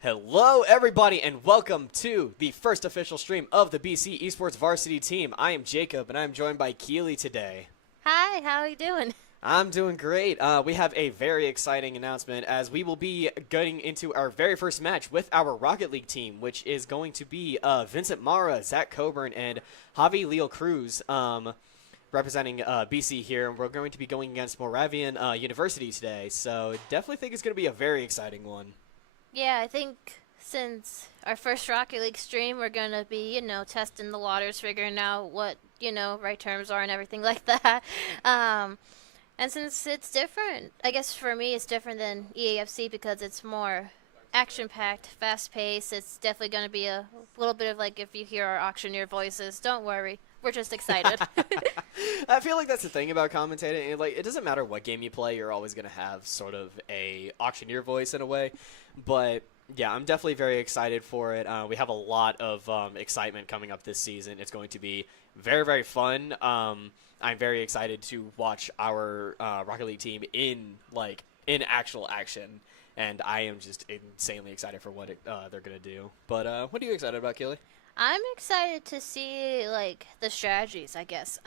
Hello, everybody, and welcome to the first official stream of the BC Esports Varsity team. I am Jacob, and I'm joined by Keely today. Hi, how are you doing? I'm doing great. We have a very exciting announcement as we will be getting into our very first match with our Rocket League team, which is going to be Vincent Mara, Zach Coburn, and Javi Leo Cruz representing BC here. And we're going to be going against Moravian University today, so definitely think it's going to be a very exciting one. Yeah, I think since our first Rocket League stream, we're going to be, testing the waters, figuring out what, right terms are and everything like that. And since it's different, I guess for me it's different than EAFC because it's more action-packed, fast-paced. It's definitely going to be a little bit of like if you hear our auctioneer voices, don't worry. We're just excited. I feel like that's the thing about commentating. It doesn't matter what game you play, you're always going to have sort of a auctioneer voice in a way. But yeah, I'm definitely very excited for it. We have a lot of excitement coming up this season. It's going to be very, very fun. I'm very excited to watch our Rocket League team in actual action. And I am just insanely excited for what they're going to do. But what are you excited about, Keely? I'm excited to see, the strategies, I guess.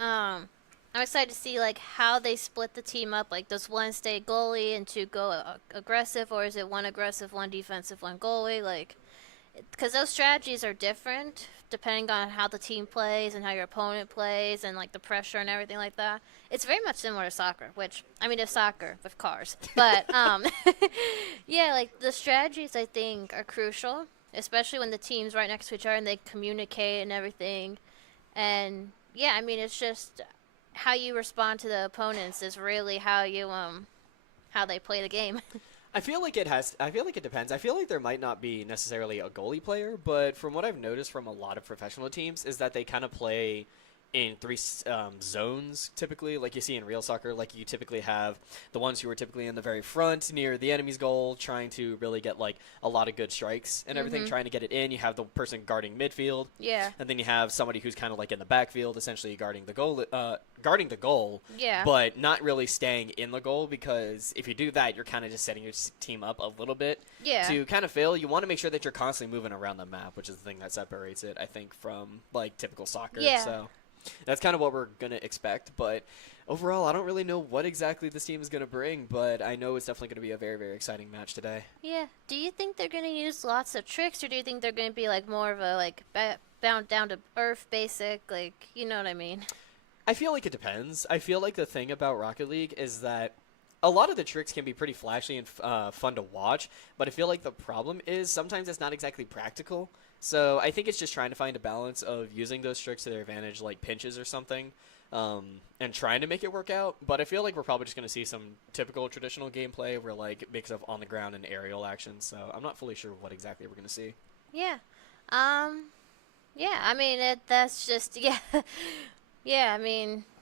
I'm excited to see, how they split the team up. Does one stay goalie and two go aggressive, or is it one aggressive, one defensive, one goalie? Because those strategies are different depending on how the team plays and how your opponent plays and, the pressure and everything like that. It's very much similar to soccer, it's soccer with cars. But, yeah, the strategies, I think, are crucial, especially when the team's right next to each other and they communicate and everything. And, yeah, it's just how you respond to the opponents is really how you how they play the game. I feel like it depends. I feel like there might not be necessarily a goalie player, but from what I've noticed from a lot of professional teams is that they kind of play in three zones typically, like you see in real soccer. You typically have the ones who are typically in the very front near the enemy's goal, trying to really get a lot of good strikes and everything, trying to get it in. You have the person guarding midfield, and then you have somebody who's kind of in the backfield, essentially guarding the goal, but not really staying in the goal, because if you do that, you're kind of just setting your team up a little bit to kind of fail. You want to make sure that you're constantly moving around the map, which is the thing that separates it, I think, from typical soccer. So that's kind of what we're going to expect, but overall, I don't really know what exactly this team is going to bring, but I know it's definitely going to be a very, very exciting match today. Yeah. Do you think they're going to use lots of tricks, or do you think they're going to be, more of a, bound down to earth basic, you know what I mean? I feel like it depends. I feel like the thing about Rocket League is that a lot of the tricks can be pretty flashy and fun to watch, but I feel like the problem is sometimes it's not exactly practical. So I think it's just trying to find a balance of using those tricks to their advantage, like pinches or something, and trying to make it work out. But I feel like we're probably just going to see some typical traditional gameplay where mix of on the ground and aerial action. So I'm not fully sure what exactly we're going to see. Yeah. Yeah, that's just, yeah. Yeah,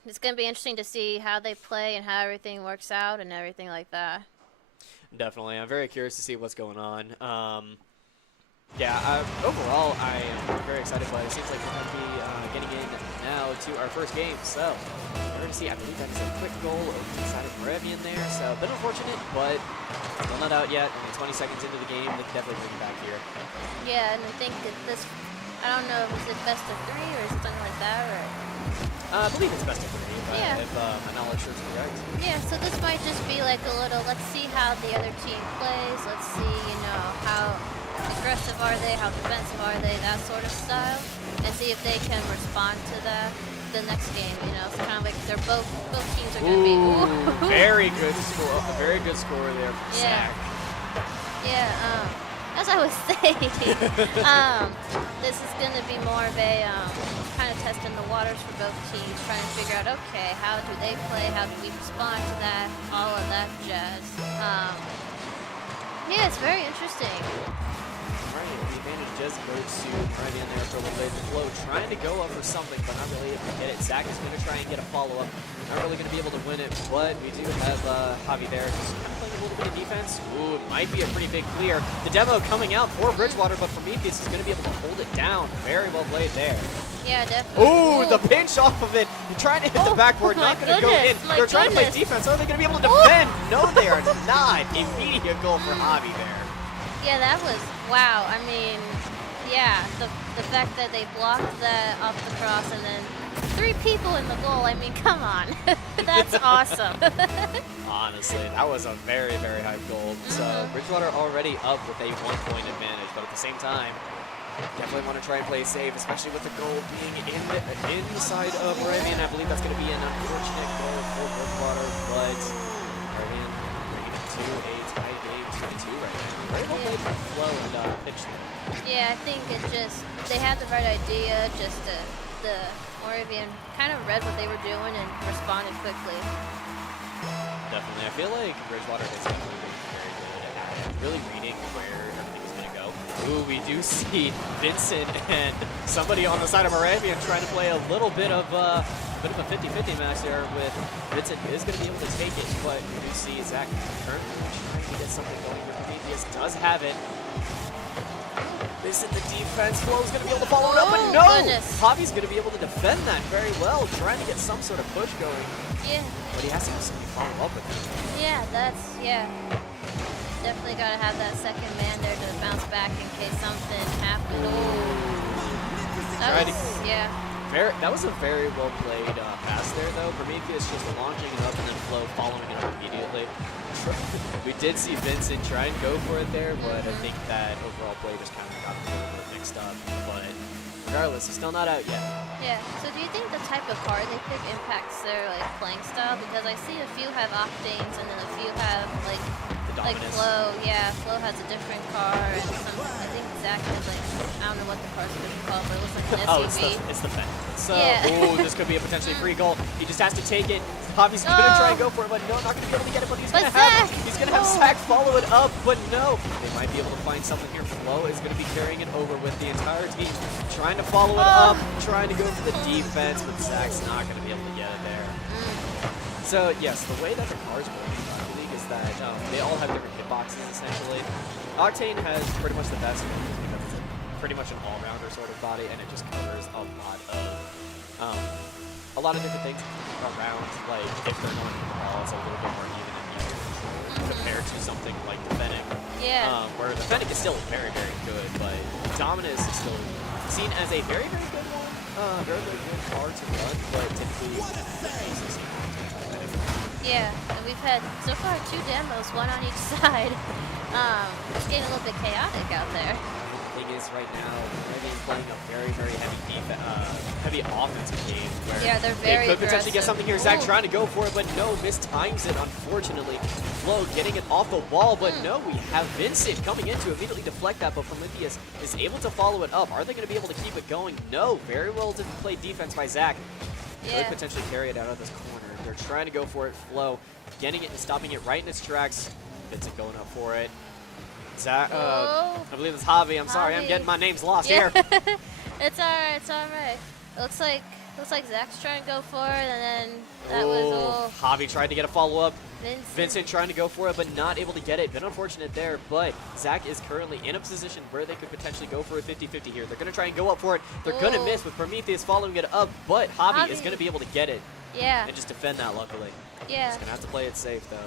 it's going to be interesting to see how they play and how everything works out and everything like that. Definitely. I'm very curious to see what's going on. Overall, I am very excited, but it seems like we're going to be getting in now to our first game. So we're going to see, I believe that's a quick goal over the side of Moravian there. So a bit unfortunate, but still not out yet. Only 20 seconds into the game. They can definitely bring it back here. Yeah, and I think that this, I don't know, is it best of 3 or something like that? Or I believe it's best of 3, if my knowledge is correct. Yeah, so this might just be a little, let's see how the other team plays. Let's see, how aggressive are they, how defensive are they, that sort of style, and see if they can respond to that the next game. It's kind of they're both teams are going to be. Ooh. Very good score. A very good score there from Zach. Yeah. As I was saying, this is going to be more of a kind of testing the waters for both teams, trying to figure out, okay, how do they play, how do we respond to that, all of that jazz. Yeah, it's very interesting. Right, the advantage does go to Moravian there for a little bit. Flo trying to go up for something, but not really able to get it. Zach is going to try and get a follow-up. Not really going to be able to win it, but we do have Javi there just kind of playing a little bit of defense. Ooh, it might be a pretty big clear. The demo coming out for Bridgewater, but Prometheus is going to be able to hold it down. Very well played there. Yeah, definitely. Ooh, the pinch off of it. They're trying to hit the backboard, not going to go in. They're trying to play defense. Are they going to be able to defend? No, they are not. Immediate goal for Javi there. Yeah, that was, wow. I mean, yeah, the fact that they blocked that off the cross and then 3 people in the goal, I mean, come on. That's awesome. Honestly, that was a very, very high goal. So Bridgewater already up with a 1-point advantage, but at the same time, definitely want to try and play safe, especially with the goal being inside of Moravian. I believe that's going to be an unfortunate goal for Bridgewater, but Moravian bringing it to a tie game 2-2 right now. Very well played by Flo and pitch there. Yeah, I think it just, they had the right idea, just the Moravian kind of read what they were doing and responded quickly. Definitely. I feel like Bridgewater is definitely very good at really reading where everything is going to go. Ooh, we do see Vincent and somebody on the side of Moravian trying to play a little bit of a 50-50 match there with Vincent is going to be able to take it, but we do see Zach currently trying to get something going with Prometheus. Does have it. Vincent, the defense. Flo's going to be able to follow it up, but no! Goodness. Javi's going to be able to defend that very well, trying to get some sort of push going. Yeah. But he has to have somebody follow up with him. Yeah, definitely got to have that second man there to bounce back in case something happened. That was a very well played pass there, though. Prometheus just launching it up and then Flo following it up immediately. We did see Vincent try and go for it there, but I think that overall play just kind of got a little bit mixed up. But regardless, he's still not out yet. Yeah. So do you think the type of card they pick impacts their playing style? Because I see a few have octanes and then a few have like Flo. Yeah, Flo has a different car, and I think Zach has I don't know what the car's going to be called, but it looks like an SUV. It's the Fendt. So, yeah. This could be a potentially free goal. He just has to take it. Javi's going to try and go for it, but no, not going to be able to get it. But he's going to have Zach follow it up, but no. They might be able to find something here. Flo is going to be carrying it over with the entire team, trying to follow it up, trying to go for the defense, but Zach's not going to be able to get it there. So yes, the way that the cars work in the league is that they all have different hitboxes essentially. Octane has pretty much the best one because it's pretty much an all-rounder sort of body, and it just covers a lot of different things around. Like if they're going to the ball, it's a little bit more even and even compared to something like the Fennec. Yeah. Where the Fennec is still very, very good, but Dominus is still seen as a very, very good one. Very, very good car to run, but typically yeah, and we've had so far 2 demos, one on each side. It's getting a little bit chaotic out there. The thing is, right now, they're playing a very, very heavy offensive game. Where they're very they could potentially get something here. Zach Ooh. trying to go for it, but no, mistimes it, unfortunately. Flo getting it off the wall, but no, we have Vincent coming in to immediately deflect that, but Prometheus is able to follow it up. Are they going to be able to keep it going? No, very well played defense by Zach. Yeah. Could potentially carry it out of this corner. They're trying to go for it. Flo getting it and stopping it right in its tracks. Vincent going up for it. Zach, I believe it's Javi. I'm sorry, I'm getting my names lost here. It's alright, it's alright. It looks like Zach's trying to go for it, and then that was Javi tried to get a follow-up. Vincent trying to go for it, but not able to get it. Been unfortunate there, but Zach is currently in a position where they could potentially go for a 50-50 here. They're going to try and go up for it. They're going to miss with Prometheus following it up, but Javi is going to be able to get it. Yeah. And just defend that, luckily. Yeah. Just going to have to play it safe, though.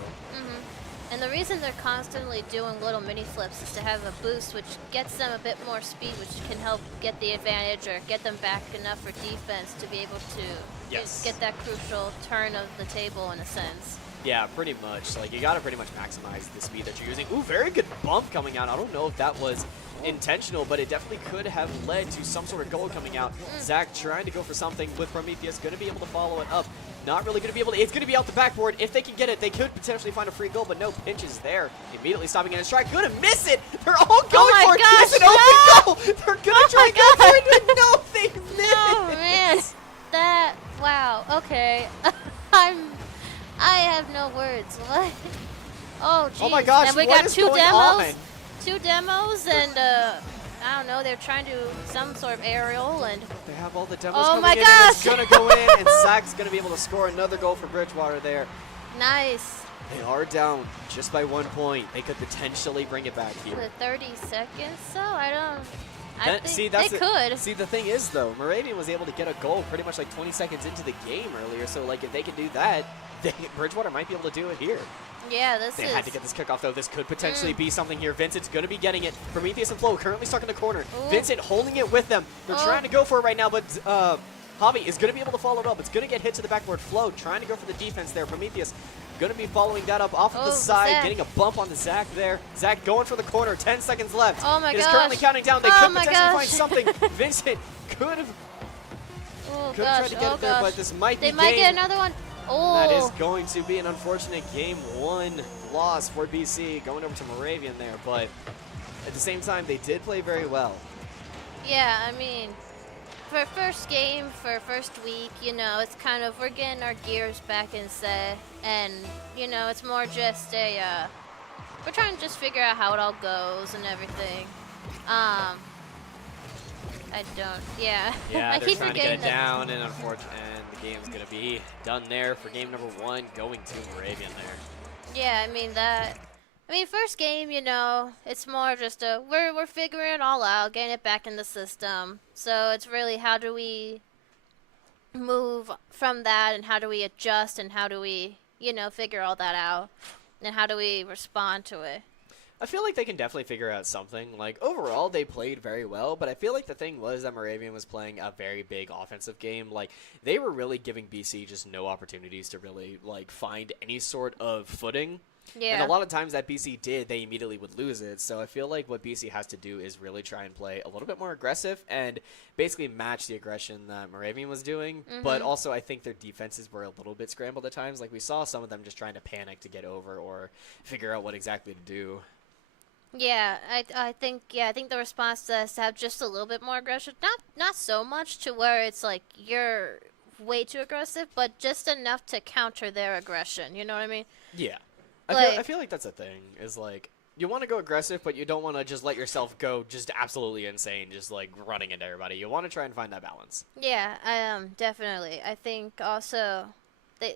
And the reason they're constantly doing little mini flips is to have a boost, which gets them a bit more speed, which can help get the advantage or get them back enough for defense to be able to get that crucial turn of the table in a sense. Yeah, pretty much. Like, you got to pretty much maximize the speed that you're using. Ooh, very good bump coming out. I don't know if that was intentional, but it definitely could have led to some sort of goal coming out. Zach trying to go for something with Prometheus, going to be able to follow it up. Not really going to be able to, it's going to be out the backboard. If they can get it, they could potentially find a free goal, but no pinches there. Immediately stopping in a strike. Going to miss it. They're all going for it. It's an open goal. They're going to try and go for it, but no, they missed. Oh, man. Wow. Okay. I have no words. What? Oh, jeez. Oh my gosh, and we what got is 2 going demos. on? 2 demos, and I don't know. They're trying to do some sort of aerial, and they have all the demos oh coming my in, gosh. and it's going to go in, and Zach's going to be able to score another goal for Bridgewater there. Nice. They are down just by 1 point. They could potentially bring it back here. With 30 seconds, so I think See, they could. See, the thing is, though, Moravian was able to get a goal pretty much like 20 seconds into the game earlier, so like if they can do that, Bridgewater might be able to do it here. Yeah, this They is... had to get this kickoff, though. This could potentially be something here. Vincent's going to be getting it. Prometheus and Flo currently stuck in the corner. Ooh. Vincent holding it with them. They're trying to go for it right now, but Javi is going to be able to follow it up. It's going to get hit to the backboard. Flo trying to go for the defense there. Prometheus going to be following that up off of the side, Zach. getting a bump on the Zach there. Zach going for the corner. 10 seconds left. Oh, my It is gosh. currently counting down. They Oh, could my potentially gosh. find something. Vincent could have Oh, tried gosh. to get Oh, it there, gosh. but this might be They might game. get another one. Oh. That is going to be an unfortunate game 1 loss for BC, going over to Moravian there, but at the same time, they did play very well. Yeah, I mean, for first game, for first week, you know, it's kind of, we're getting our gears back in set, and, you know, it's more just a, we're trying to just figure out how it all goes and everything. I don't, yeah. Yeah, I they're keep trying to get forgetting it that. down, and unfortunately, the game's going to be done there for game number 1, going to Moravian there. Yeah, I mean, first game, you know, it's more just we're figuring it all out, getting it back in the system. So it's really how do we move from that, and how do we adjust, and how do we, you know, figure all that out, and how do we respond to it. I feel like they can definitely figure out something. Like, overall, they played very well, but I feel like the thing was that Moravian was playing a very big offensive game. Like, they were really giving BC just no opportunities to really, like, find any sort of footing. Yeah. And a lot of times that BC did, they immediately would lose it. So I feel like what BC has to do is really try and play a little bit more aggressive and basically match the aggression that Moravian was doing. But also I think their defenses were a little bit scrambled at times. Like, we saw some of them just trying to panic to get over or figure out what exactly to do. Yeah, I think the response to that is to have just a little bit more aggression. Not so much to where it's like you're way too aggressive, but just enough to counter their aggression. You know what I mean? Yeah. Like- I feel like that's a thing, is like, you want to go aggressive, but you don't want to just let yourself go just absolutely insane, just like running into everybody. You want to try and find that balance. Yeah, definitely. I think also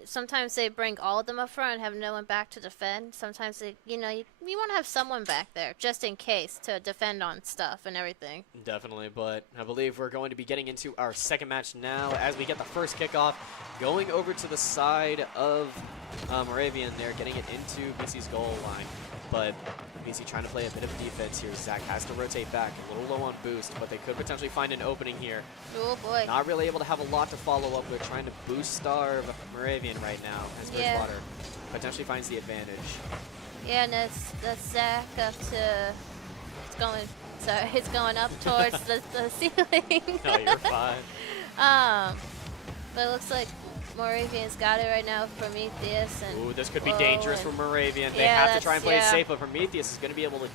sometimes they bring all of them up front and have no one back to defend. Sometimes you want to have someone back there just in case to defend on stuff and everything. Definitely, but I believe we're going to be getting into our second match now as we get the first kickoff, going over to the side of Moravian there, getting it into BC's goal line. But BC trying to play a bit of defense here. Zach has to rotate back, a little low on boost, but they could potentially find an opening here. Oh boy. Not really able to have a lot to follow up. They're trying to boost starve Moravian right now as Yeah. Bridgewater potentially finds the advantage. Yeah, and that's Zach up to. It's going up towards the ceiling. No, you're fine. But it looks like Moravian's got it right now. Prometheus and. Ooh, this could be Whoa, dangerous and- for Moravian. They Yeah, have to try and play it that's- safe, but Prometheus is going to be able to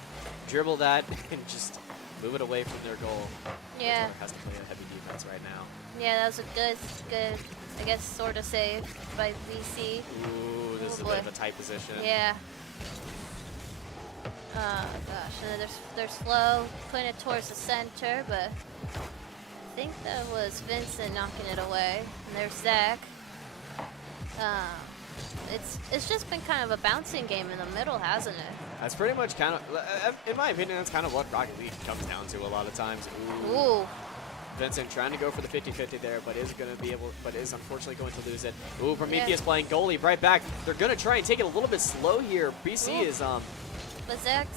dribble that and just move it away from their goal. Yeah. Bridgewater has to play a heavy defense right now. Yeah, that was a good, I guess, sort of save by VC. Ooh, this Oh, is a boy. bit of a tight position. Yeah. Oh gosh, and then there's Flo putting it towards the center, but I think that was Vincent knocking it away. And there's Zach. It's just been kind of a bouncing game in the middle, hasn't it? That's pretty much kind of, in my opinion, that's kind of what Rocket League comes down to a lot of times. Ooh. Ooh. Vincent trying to go for the 50-50 there, but is unfortunately going to lose it. Ooh, Prometheus playing goalie right back. They're going to try and take it a little bit slow here. BC Ooh. is, But Zach,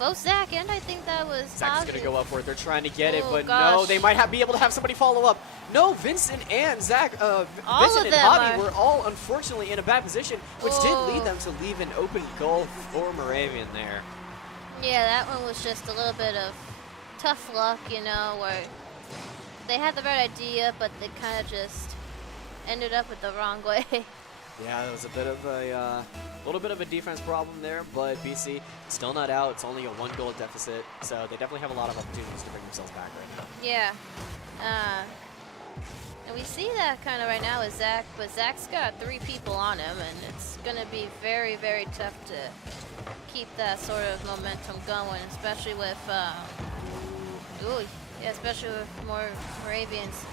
both Zach and I think that was Zach's going to go up for it. They're trying to get it, Oh, but no, gosh. they might be able to have somebody follow up. No, Vincent and Zach, All Vincent of and them Javi are- were all unfortunately in a bad position, which did Oh. lead them to leave an open goal for Moravian there. Yeah, that one was just a little bit of tough luck, you know, where they had the right idea, but they kind of just ended up with the wrong way. Yeah, it was a bit of a little bit of a defense problem there, but BC still not out. It's only a 1-goal deficit, so they definitely have a lot of opportunities to bring themselves back right now. Yeah. And we see that kind of right now with Zach, but Zach's got 3 people on him, and it's going to be very, very tough to keep that sort of momentum going, especially with, especially with more Moravians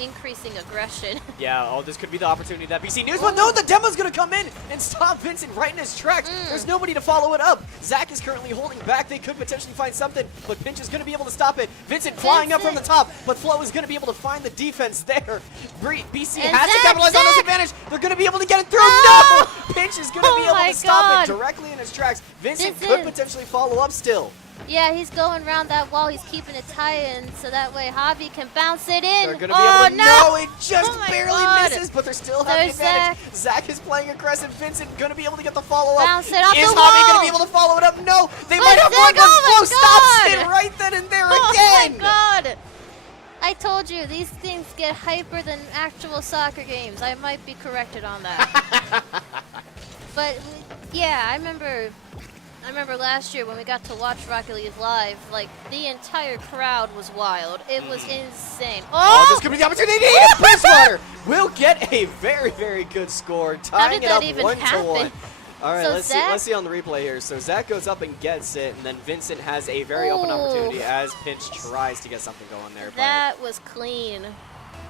increasing aggression. Yeah, oh, this could be the opportunity that BC News, but no, the demo's gonna come in and stop Vincent right in his tracks. There's nobody to follow it up. Zach is currently holding back. They could potentially find something, but Pinch is gonna be able to stop it. Vincent flying up from the top, but Flo is gonna be able to find the defense there. BC And has to Zach, capitalize on this advantage. They're gonna be able to get it through. No! Pinch is gonna be able to stop it directly in his tracks. Vincent could potentially follow up still. Yeah, he's going around that wall. He's keeping it tight, and so that way Javi can bounce it in. They're gonna be able to no! it just barely misses, but they're still having the advantage. Zach is playing aggressive. Vincent gonna be able to get the follow-up. Bounce it off Is the Javi wall. gonna be able to follow it up? No, they might have Zach, one, but oh Flo my stops God. it right then and there Oh again. my God! I told you, these things get hyper than actual soccer games. I might be corrected on that. But yeah, I remember last year when we got to watch Rocket League live, like the entire crowd was wild. It was insane. Oh, this could be the opportunity. And Bridgewater will get a very, very good score, tying it up 1-1. All right, So let's see on the replay here. So Zach goes up and gets it, and then Vincent has a very open opportunity as Pinch tries to get something going there. That was clean.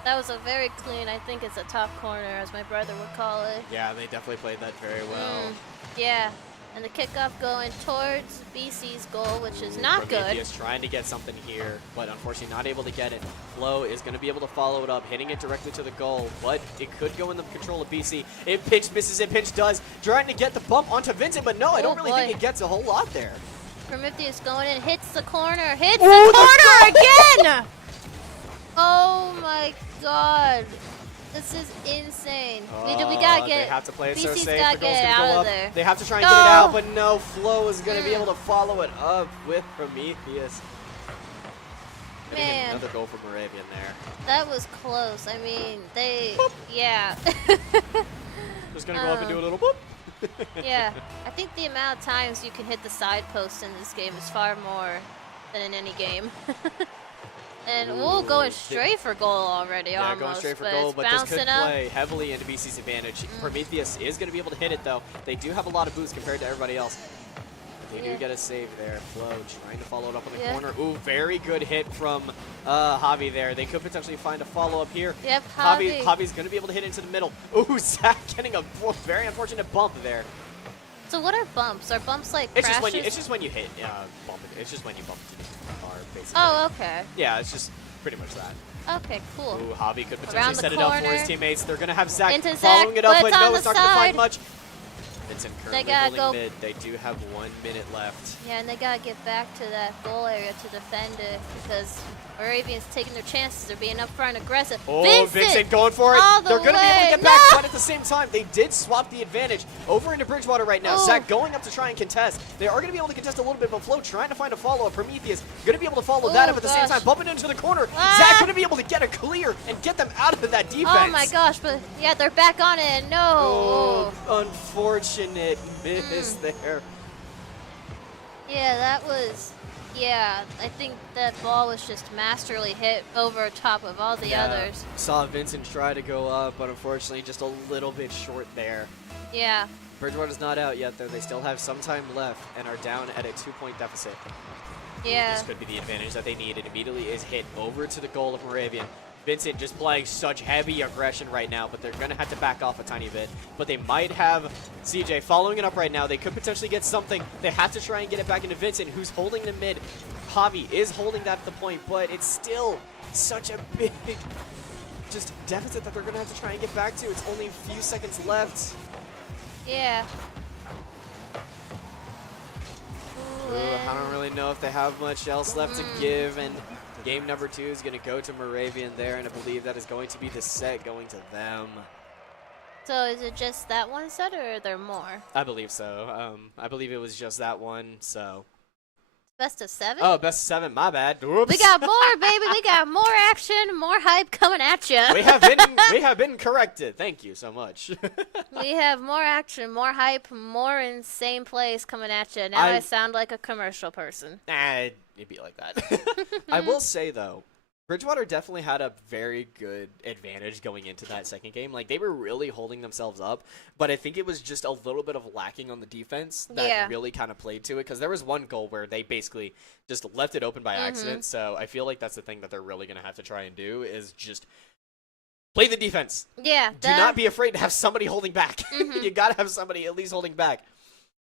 That was a very clean, I think it's a top corner, as my brother would call it. Yeah, they definitely played that very well. Yeah, and the kickoff going towards BC's goal, which is not good. He is trying to get something here, but unfortunately not able to get it. Flo is going to be able to follow it up, hitting it directly to the goal, but it could go in the control of BC. If Pinch misses it, Pinch does. Trying to get the bump onto Vincent, but no, I don't really think it gets a whole lot there. Prometheus going in, hits the corner, hits the corner again! Oh my God. This is insane. We gotta get. They have to play it so BC's safe. gotta The goal's get gonna out go of up. there. They have to try and get it out, but no. Flo is gonna be able to follow it up with Prometheus. Getting another goal from Moravian there. That was close. I mean, yeah. Just gonna go up and do a little boop. Yeah, I think the amount of times you can hit the side post in this game is far more than in any game. And we'll going straight for goal already, yeah, almost. going straight for but goal, it's but this could up. play heavily into BC's advantage. Prometheus is going to be able to hit it, though. They do have a lot of boost compared to everybody else. They do get a save there. Flo trying to follow it up on the corner. Ooh, very good hit from Javi there. They could potentially find a follow-up here. Yep, Javi. Javi's going to be able to hit into the middle. Ooh, Zach getting a very unfortunate bump there. So what are bumps? Are bumps like It's crashes? just when you hit bump it. It's just when you bump into the car, basically. Oh, okay. Yeah, it's just pretty much that. Okay, cool. Ooh, Javi could potentially Around the set it up for corner. his teammates. They're going to have Zach Into following Zach, it up, but but it's on no, the it's not going to find side. much. Vincent currently gotta holding go. mid. They do have 1 minute left. Yeah, and they gotta get back to that goal area to defend it because Moravian's taking their chances. They're being upfront aggressive. Oh, Vincent going for it. all the They're going to be able to way. get back, but at the same time, they did swap the advantage over into Bridgewater right now. Oh. Zach going up to try and contest. They are going to be able to contest a little bit, but Flo trying to find a follow-up. Prometheus going to be able to follow that up at the same time, bumping into the corner. Zach going to be able to get a clear and get them out of that defense. Oh my gosh, but yeah, they're back on it. No. Oh, unfortunate miss there. Yeah, that was. Yeah, I think that ball was just masterly hit over top of all the others. Saw Vincent try to go up, but unfortunately just a little bit short there. Yeah. Bridgewater's not out yet, though. They still have some time left and are down at a 2-point deficit. Yeah. This could be the advantage that they need. It immediately is hit over to the goal of Moravian. Vincent just playing such heavy aggression right now, but they're going to have to back off a tiny bit. But they might have CJ following it up right now. They could potentially get something. They have to try and get it back into Vincent, who's holding the mid. Javi is holding that at the point, but it's still such a big just deficit that they're going to have to try and get back to. It's only a few seconds left. Yeah. Ooh, I don't really know if they have much else left to give, and game number 2 is going to go to Moravian there, and I believe that is going to be the set going to them. So is it just that one set, or are there more? I believe so. I believe it was just that one, so. Best of 7? Oh, best of 7, my bad. Oops. We got more, baby. We got more action, more hype coming at you. we have been corrected. Thank you so much. We have more action, more hype, more insane plays coming at you. Now I sound like a commercial person. Nah, it'd be like that. I will say, though, Bridgewater definitely had a very good advantage going into that second game. Like, they were really holding themselves up, but I think it was just a little bit of lacking on the defense that really kind of played to it, because there was one goal where they basically just left it open by accident, so I feel like that's the thing that they're really going to have to try and do is just play the defense. Yeah. Do not be afraid to have somebody holding back. You gotta have somebody at least holding back.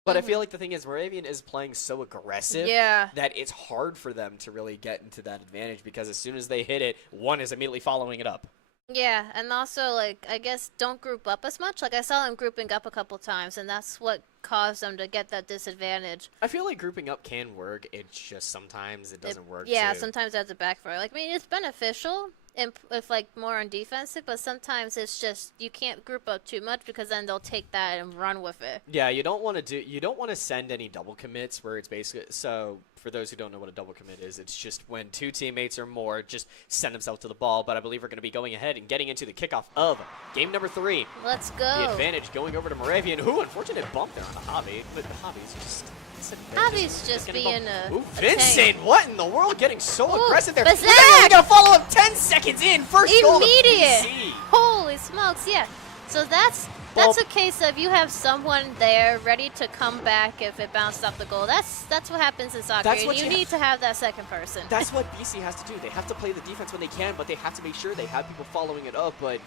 But I feel like the thing is, Moravian is playing so aggressive that it's hard for them to really get into that advantage because as soon as they hit it, one is immediately following it up. Yeah, and also, like, I guess don't group up as much. Like, I saw them grouping up a couple times, and that's what caused them to get that disadvantage. I feel like grouping up can work. It's just sometimes it doesn't work. Yeah, too. sometimes that's a backfire. Like, I mean, it's beneficial if like more on defensive, but sometimes it's just you can't group up too much because then they'll take that and run with it. Yeah, you don't want to send any double commits where it's basically so. For those who don't know what a double commit is, it's just when two teammates or more just send themselves to the ball. But I believe we're going to be going ahead and getting into the kickoff of game number 3. Let's go. The advantage going over to Moravian. Ooh, unfortunate bump there on the Hobby, but the Hobby's just. Hobby's just being a Vincent, what in the world? Getting so aggressive there. But Look at him, gonna follow up 10 seconds in. First goal to immediate. BC. Holy smokes, yeah. So that's a case of you have someone there ready to come back if it bounced off the goal. That's what happens in soccer. And you need to have that second person. That's what BC has to do. They have to play the defense when they can, but they have to make sure they have people following it up. But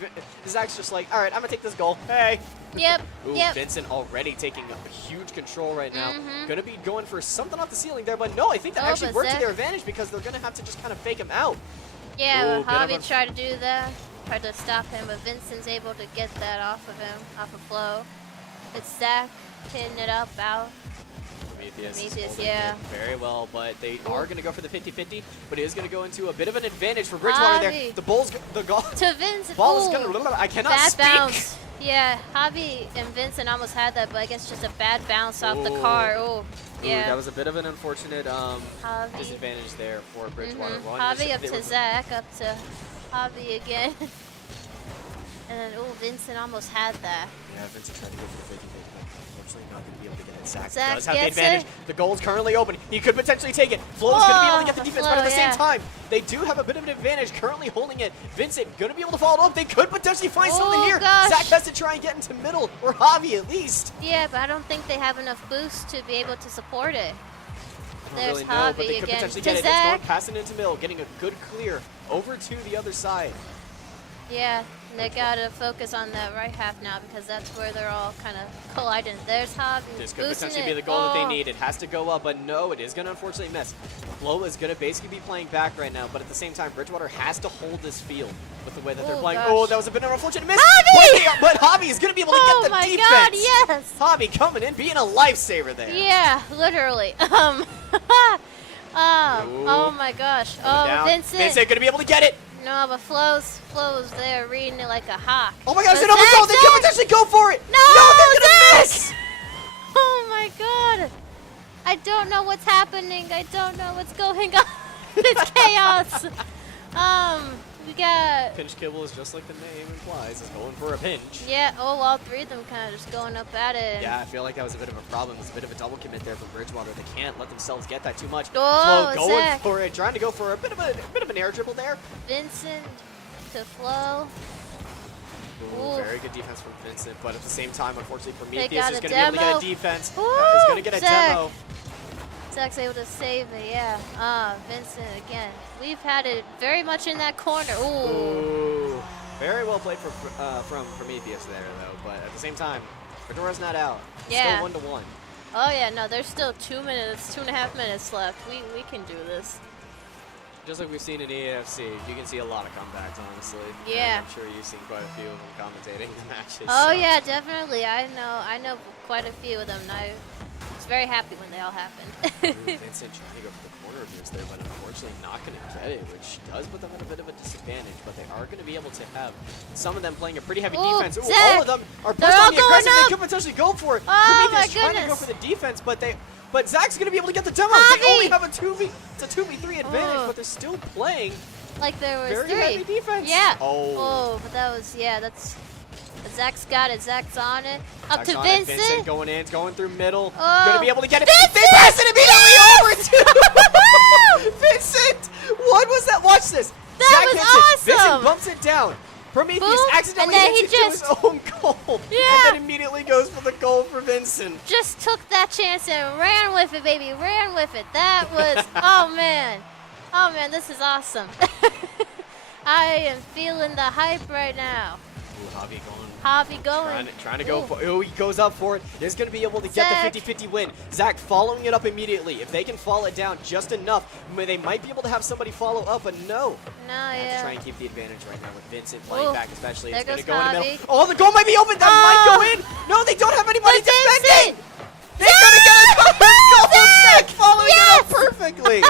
Zach's just like, all right, I'm going to take this goal. Hey. Yep. Ooh, Vincent already taking a huge control right now. Going to be going for something off the ceiling there, but no, I think that actually worked to their advantage because they're going to have to just kind of fake him out. Yeah, Hobby tried to do that. Tried to stop him, but Vincent's able to get that off of him, off of Flo. It's Zach hitting it up, out. Prometheus, yeah. Very well, but they are going to go for the 50-50, but it is going to go into a bit of an advantage for Bridgewater there. The ball's to Vincent. Ball is going to, I cannot bad speak. Bounce. Yeah, Hobby and Vincent almost had that, but I guess just a bad bounce off the car. Oh, yeah. That was a bit of an unfortunate disadvantage there for Bridgewater. Hobby up to Zach, up to Hobby again. And then, Vincent almost had that. Yeah, Vincent tried to go for the 50-50. Unfortunately, not going to be able to get it. Zach does Zach have the advantage. The goal's currently open. He could potentially take it. Flo's going to be able to get the defense, but at the same time, they do have a bit of an advantage currently holding it. Vincent going to be able to follow up. They could potentially find something here. Gosh. Zach has to try and get into middle, or Javi at least. Yeah, but I don't think they have enough boost to be able to support it. There's really Javi but they could again. potentially get it. It's going passing into middle, getting a good clear over to the other side. Yeah, they gotta focus on that right half now because that's where they're all kind of colliding. There's Javi. This could potentially be the goal that they need. It has to go up, but no, it is going to unfortunately miss. Flo is going to basically be playing back right now, but at the same time, Bridgewater has to hold this field with the way that they're playing. Gosh. Oh, that was a bit of an unfortunate miss. Javi! But Javi is going to be able to get the defense. Oh my God, yes! Javi coming in, being a lifesaver there. Yeah, literally. Oh my gosh. Vincent. Vincent going to be able to get it. No, but Flo's there reading it like a hawk. Oh my gosh, they don't go. They could potentially go for it. No, they're going to miss. Oh my God. I don't know what's happening. I don't know what's going on. It's chaos. We got... Pinch kibble is just like the name implies. Is going for a pinch. Yeah, all three of them kind of just going up at it. Yeah, I feel like that was a bit of a problem. It was a bit of a double commit there for Bridgewater. They can't let themselves get that too much. Oh, Flo going Zach. for it, trying to go for a bit of an air dribble there. Vincent to Flo. Ooh, very good defense from Vincent, but at the same time, unfortunately, Prometheus is a going to be able to get a defense. Is going to get a Zach. demo. Zach's able to save it, yeah. Vincent again. We've had it very much in that corner. Ooh. Very well played from Prometheus there, though. But at the same time, Fedora's not out. Yeah. Still 1-1. Oh yeah, no, there's still 2.5 minutes left. We can do this. Just like we've seen in EAFC, you can see a lot of comebacks, honestly. Yeah. And I'm sure you've seen quite a few of them commentating the matches. Oh so. yeah, definitely. I know quite a few of them. And I was very happy when they all happened. Vincent trying to go for the corner abuse there, but unfortunately not going to get it, which does put them at a bit of a disadvantage. But they are going to be able to have some of them playing a pretty heavy defense. Ooh, all of them are pushed on the aggressive. They could potentially go for it. Oh my goodness. Trying to go for the defense, but Zach's going to be able to get the demo. Javi! They only have it's a 2v3 advantage, but they're still playing. Like there was very three. Heavy defense. Yeah. Oh, but that was, that's... Zach's got it. Zach's on it. Up Zach's to on it. Vincent. Vincent going in. It's going through middle. Oh. Going to be able to get it. Vincent! They pass it immediately over to Vincent. What was that? Watch this. That Zach was hits awesome. it. Vincent bumps it down. Prometheus Boom, accidentally and then hits he it to his own goal. Yeah. And then immediately goes for the goal for Vincent. Just took that chance and ran with it, baby. Ran with it. That was, oh man, this is awesome. I am feeling the hype right now. Ooh, Javi going. Javi going. Trying to go for it. Oh, he goes up for it. He's going to be able to get Zach. the 50-50 win. Zach following it up immediately. If they can fall it down just enough, they might be able to have somebody follow up, but no. No, Have to yeah. try and keep the advantage right now with Vincent playing back especially. There It's going to goes go in the Javi. middle. Oh, the goal might be open. That might go in. No, they don't have anybody But defending. Vincent! They're going to get a goal. Zach! Zach following Yes! it up perfectly.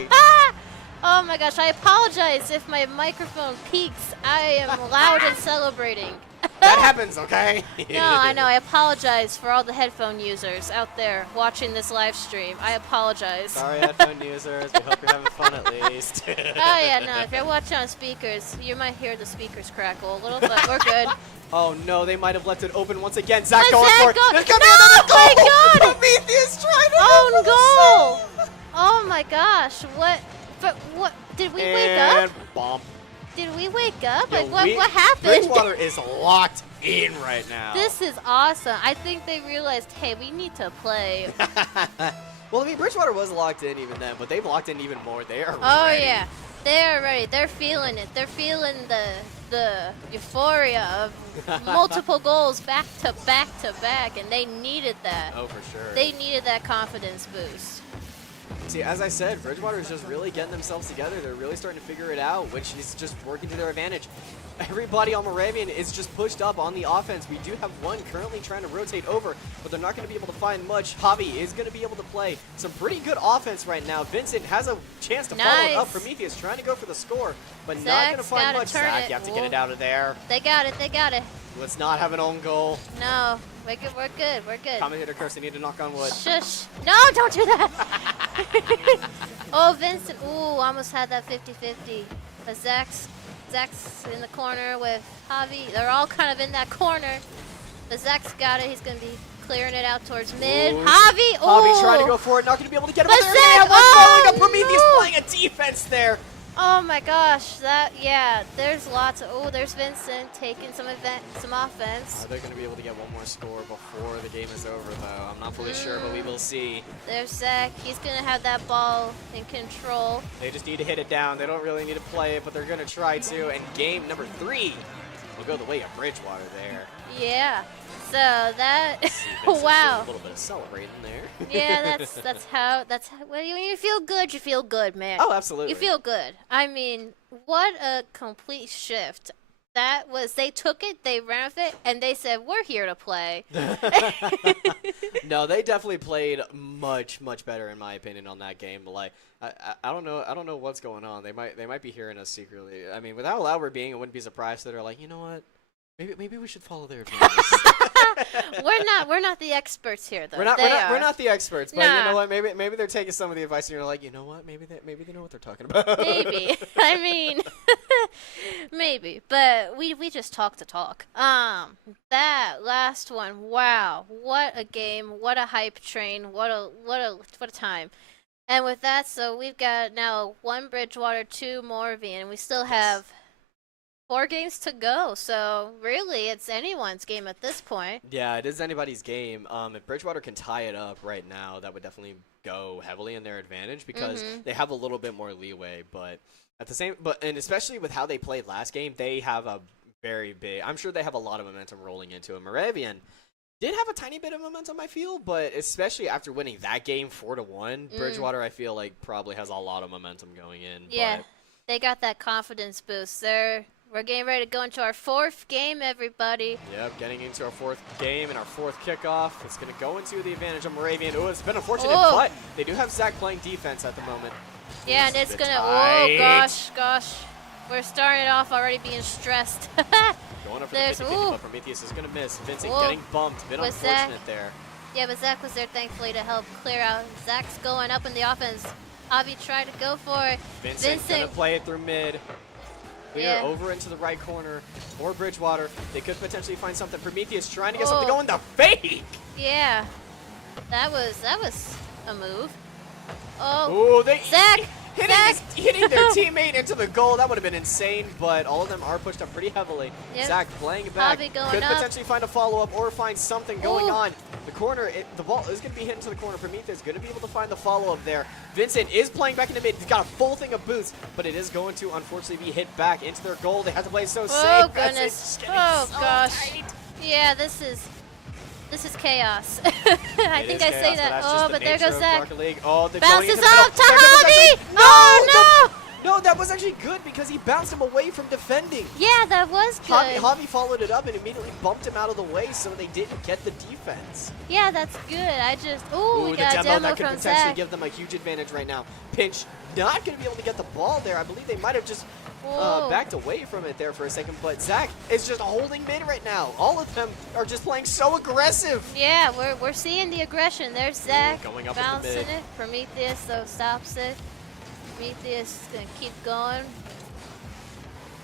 Oh my gosh, I apologize if my microphone peaks. I am loud and celebrating. That happens, okay? No, I know. I apologize for all the headphone users out there watching this live stream. I apologize. Sorry, headphone users. We hope you're having fun at least. Oh yeah, no. If you're watching on speakers, you might hear the speakers crackle a little, but we're good. Oh no, they might have left it open once again. Zach But going Zach for it. go- There's gonna No, be another goal. my God! Prometheus trying to Own go for the goal! save. Oh my gosh, what? But what? Did we wake up? And bomb. Did we wake up? Yo, Like what? we- What happened? Bridgewater is locked in right now. This is awesome. I think they realized, hey, we need to play. Well, I mean, Bridgewater was locked in even then, but they've locked in even more. They are Oh ready. yeah, they're ready. They're feeling it. They're feeling the euphoria of multiple goals back to back to back, and they needed that. Oh, for sure. They needed that confidence boost. See, as I said, Bridgewater is just really getting themselves together. They're really starting to figure it out, which is just working to their advantage. Everybody on Moravian is just pushed up on the offense. We do have one currently trying to rotate over, but they're not going to be able to find much. Javi is going to be able to play some pretty good offense right now. Vincent has a chance to follow it up. Nice. Prometheus trying to go for the score, but not Zach's going to find gotta much. turn Zach, it. you have to get Whoa. it out of there. They got it. They got it. Let's not have an own goal. No, we're good. We're good. We're good. Commentator Kirsten, need to knock on wood. Shush. No, don't do that. Oh, Vincent. Ooh, almost had that 50-50. But Zach's in the corner with Javi. They're all kind of in that corner. But Zach's got it. He's going to be clearing it out towards mid. Ooh. Javi. Javi's trying to Ooh. go for it, not going to be able to get him. But They're gonna have Zach- one following up. oh, Prometheus no. playing a defense there. Oh my gosh, yeah, there's lots of, oh, there's Vincent taking some offense. Are they going to be able to get one more score before the game is over, though? I'm not fully sure, but we will see. There's Zach, he's gonna have that ball in control. They just need to hit it down. They don't really need to play it, but they're going to try to. And game number 3 will go the way of Bridgewater there. Yeah, so that, See, Vincent's wow. doing a little bit of celebrating there. Yeah, that's how, when you feel good, man. Oh, absolutely. You feel good. I mean, what a complete shift. That was, they took it, they ran with it, and they said, we're here to play. No, they definitely played much, much better in my opinion on that game. But like, I don't know what's going on. They might be hearing us secretly. I mean, with how loud we're being, I wouldn't be surprised that they're like, you know what? Maybe we should follow their advice. We're not the experts here, though. We're not the experts, but you Nah. know what? Maybe they're taking some of the advice, and you're like, you know what? Maybe they know what they're talking about. Maybe. I mean, maybe. But we just talk to talk. That last one, wow, what a game, what a hype train, what a time. And with that, so we've got now 1 Bridgewater, 2 Moravian, and we still have 4 games to go. So really, it's anyone's game at this point. Yeah, it is anybody's game. If Bridgewater can tie it up right now, that would definitely go heavily in their advantage because they have a little bit more leeway. But at the same, and especially with how they played last game, they have a very big. I'm sure they have a lot of momentum rolling into it. Moravian did have a tiny bit of momentum, I feel, but especially after winning that game 4-1, Bridgewater, I feel like probably has a lot of momentum going in. Yeah, But they got that confidence boost. We're getting ready to go into our 4th game, everybody. Yep, getting into our 4th game and our 4th kickoff. It's going to go into the advantage of Moravian. Oh, it's been unfortunate, Oh. but they do have Zach playing defense at the moment. Yeah, and It's it's a bit gonna. tight. Oh gosh. We're starting it off already being stressed. Going up for There's- the 50-50, ooh. but Prometheus is going to miss. Vincent Whoa. getting bumped. Bit Was unfortunate Zach- there. Yeah, but Zach was there thankfully to help clear out. Zach's going up in the offense. Javi tried to go for it. Vincent going to play it through mid. Clear Yeah. over into the right corner. Or Bridgewater. They could potentially find something. Prometheus trying to get something Oh. going. The fake! Yeah, that was a move. Oh, Oh, they Zach! Zach! hitting their teammate into the goal. That would have been insane, but all of them are pushed up pretty heavily. Yep. Zach playing it back. Javi going Could up. potentially find a follow-up or find something going Ooh. on. The corner, the ball is going to be hit into the corner. Prometheus going to be able to find the follow-up there. Vincent is playing back in the mid. He's got a full thing of boots, but it is going to, unfortunately, be hit back into their goal. They have to play so safe. Oh, goodness. Oh, so gosh. tight. Yeah, this is chaos. I think I say that. Oh, but there goes Zach. Oh, bounces off to Javi! Oh, no! No, that was actually good because he bounced him away from defending. Yeah, that was good. Javi followed it up and immediately bumped him out of the way so they didn't get the defense. Yeah, that's good. I just... Ooh, we got a demo that could from potentially Zach. give them a huge advantage right now. Pinch not going to be able to get the ball there. I believe they might have just backed away from it there for a second, but Zach is just holding mid right now. All of them are just playing so aggressive. Yeah, we're seeing the aggression. There's Zach going up bouncing in the mid. it. Prometheus, though, stops it. Prometheus is going to keep going.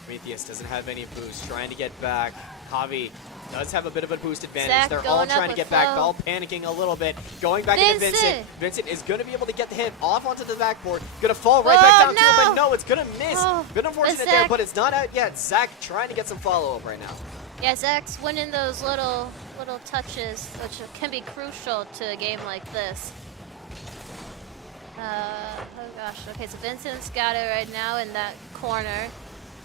Prometheus doesn't have any boost, trying to get back. Javi does have a bit of a boost advantage. Zach They're all going up trying to with get back, flow. all panicking a little bit. Going back into Vincent. Vincent is going to be able to get the hit off onto the backboard. Going to fall right back down to him, but no, it's going to miss. Bit unfortunate there, but it's not out yet. Zach trying to get some follow-up right now. Yeah, Zach's winning those little touches, which can be crucial to a game like this. Oh gosh, okay, so Vincent's got it right now in that corner.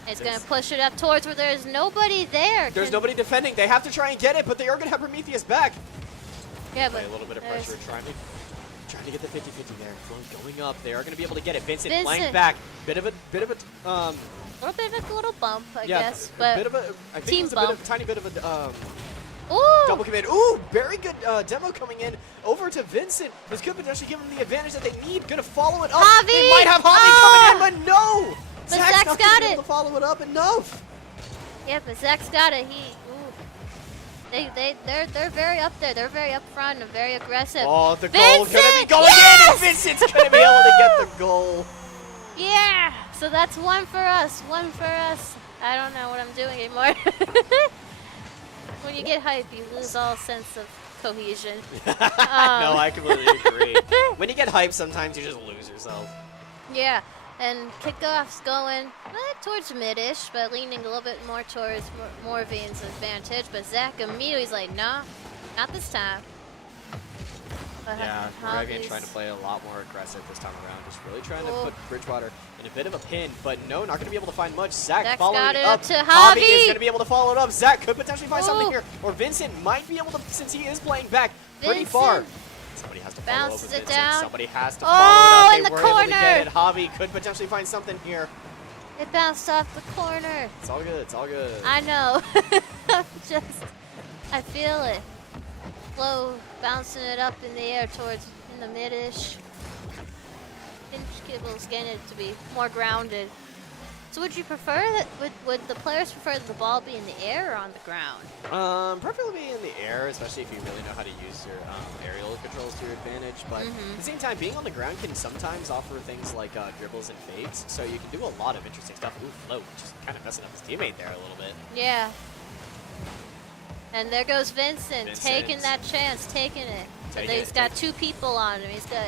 He's going to push it up towards where there's nobody there. There's nobody defending. They have to try and get it, but they are going to have Prometheus back. Yeah, but a little bit of pressure, trying to get the 50-50 there. Flow going up. They are going to be able to get it. Vincent flying back. Bit of a little bump, I guess, but I think team it was bump. tiny bit of a Ooh! double commit. Ooh, very good demo coming in over to Vincent. This could potentially give them the advantage that they need. Going to follow it up. Javi! They might have Javi coming in, but no! But Zach's Zach's not got be it. able to follow it up enough. Yeah, but Zach's got it. They're very up there. They're very up front and very aggressive. Oh, the Vincent! goal's going to be going in, and Vincent's going to be able to get the goal. Yeah! So that's one for us. One for us. I don't know what I'm doing anymore. When you get hype, you lose all sense of cohesion. No, I completely agree. When you get hype, sometimes you just lose yourself. Yeah, and kickoff's going towards mid-ish, but leaning a little bit more towards Moravian's advantage. But Zach immediately is like, no, not this time. But Yeah, Moravian trying to play a lot more aggressive this time around. Just really trying to put Bridgewater in a bit of a pin, but no, not going to be able to find much. Zach following got it it up. to Javi is Javi. going to be able to follow it up. Zach could potentially find something here, or Vincent might be able to, since he is playing back pretty far. Somebody has to follow over bounces it Vincent. down. Somebody has to follow it up. In They the were able to get corner. it. Javi could potentially find something here. It bounced off the corner. It's all good. It's all good. I know. I feel it. Flo bouncing it up in the air towards in the mid-ish. Kibbles getting it to be more grounded. So would you prefer that? Would the players prefer that the ball be in the air or on the ground? Preferably in the air, especially if you really know how to use your aerial controls to your advantage. But at the same time, being on the ground can sometimes offer things like dribbles and fades, so you can do a lot of interesting stuff. Ooh, Flo just kind of messing up his teammate there a little bit. Yeah. And there goes Vincent. Taking that chance, taking it. So he's got two people on him. He's got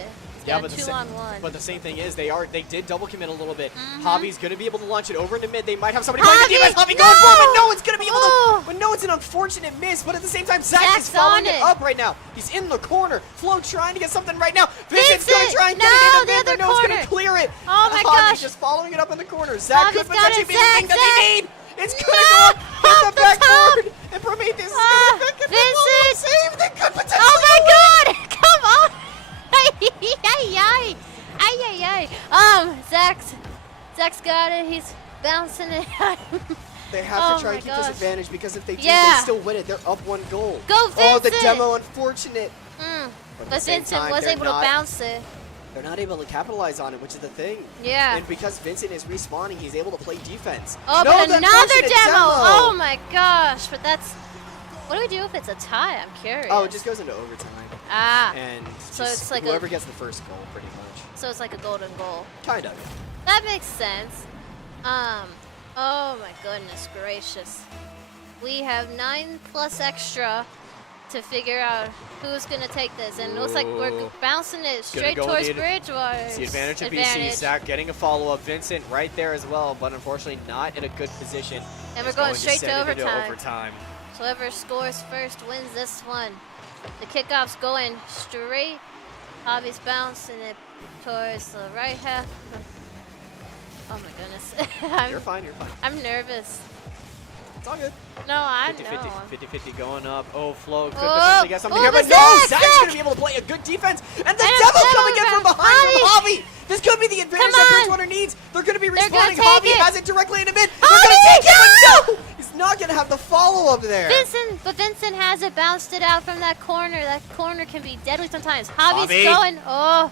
but two on one. But the same thing is, they did double commit a little bit. Javi's going to be able to launch it over into mid. They might have somebody playing the defense. Javi going for it, but no, it's going to be able to. But no, it's an unfortunate miss. But at the same time, Zach is following it up right now. He's in the corner. Flo trying to get something right now. Vincent's going to try and get it in the mid, but no, it's going to clear it. Oh my Javi gosh. just following it up in the corner. Zach could potentially be the thing that they need. It's going to go up, hit the backboard, and Prometheus is going to get the ball save. They could potentially. Oh my God! Come on! Zach's got it. He's bouncing it. They have to try and keep this advantage because if they do, they still win it. They're up one goal. Go, Vincent! Oh, the demo, unfortunate. But Vincent was able to bounce it. They're not able to capitalize on it, which is the thing. Yeah. And because Vincent is respawning, he's able to play defense. Oh, no, but another demo! Oh Oh my gosh! But that's. What do we do if it's a tie? I'm curious. Oh, it just goes into overtime. Ah. And So it's like whoever gets the first goal, pretty much. So it's like a golden goal. Kind of. That makes sense. Oh my goodness gracious. We have 9+ extra to figure out who's going to take this. And it looks like we're bouncing it straight towards Bridgewater. It's the advantage of BC. Zach getting a follow-up. Vincent right there as well, but unfortunately not in a good position. And we're going straight to overtime. overtime. So whoever scores first wins this one. The kickoff's going straight. Javi's bouncing it towards the right half. Oh my goodness. You're fine, you're fine. I'm nervous. It's all good. No, I 50-50, know. 50-50 going up. Oh, Flo could Oh, potentially get something oh, here, but but no! Zach! Zach's going to be able to play a good defense, and the And Devil Devil coming in from from behind from Javi. Javi! This could be the advantage Come that on. Bridgewater needs. They're going to be They're gonna respawning. take Javi it. has it directly in the mid. Javi, They're going to take it, no! but no! He's not going to have the follow-up there. Vincent has it, bounced it out from that corner. That corner can be deadly sometimes. Javi's Javi. going. Oh,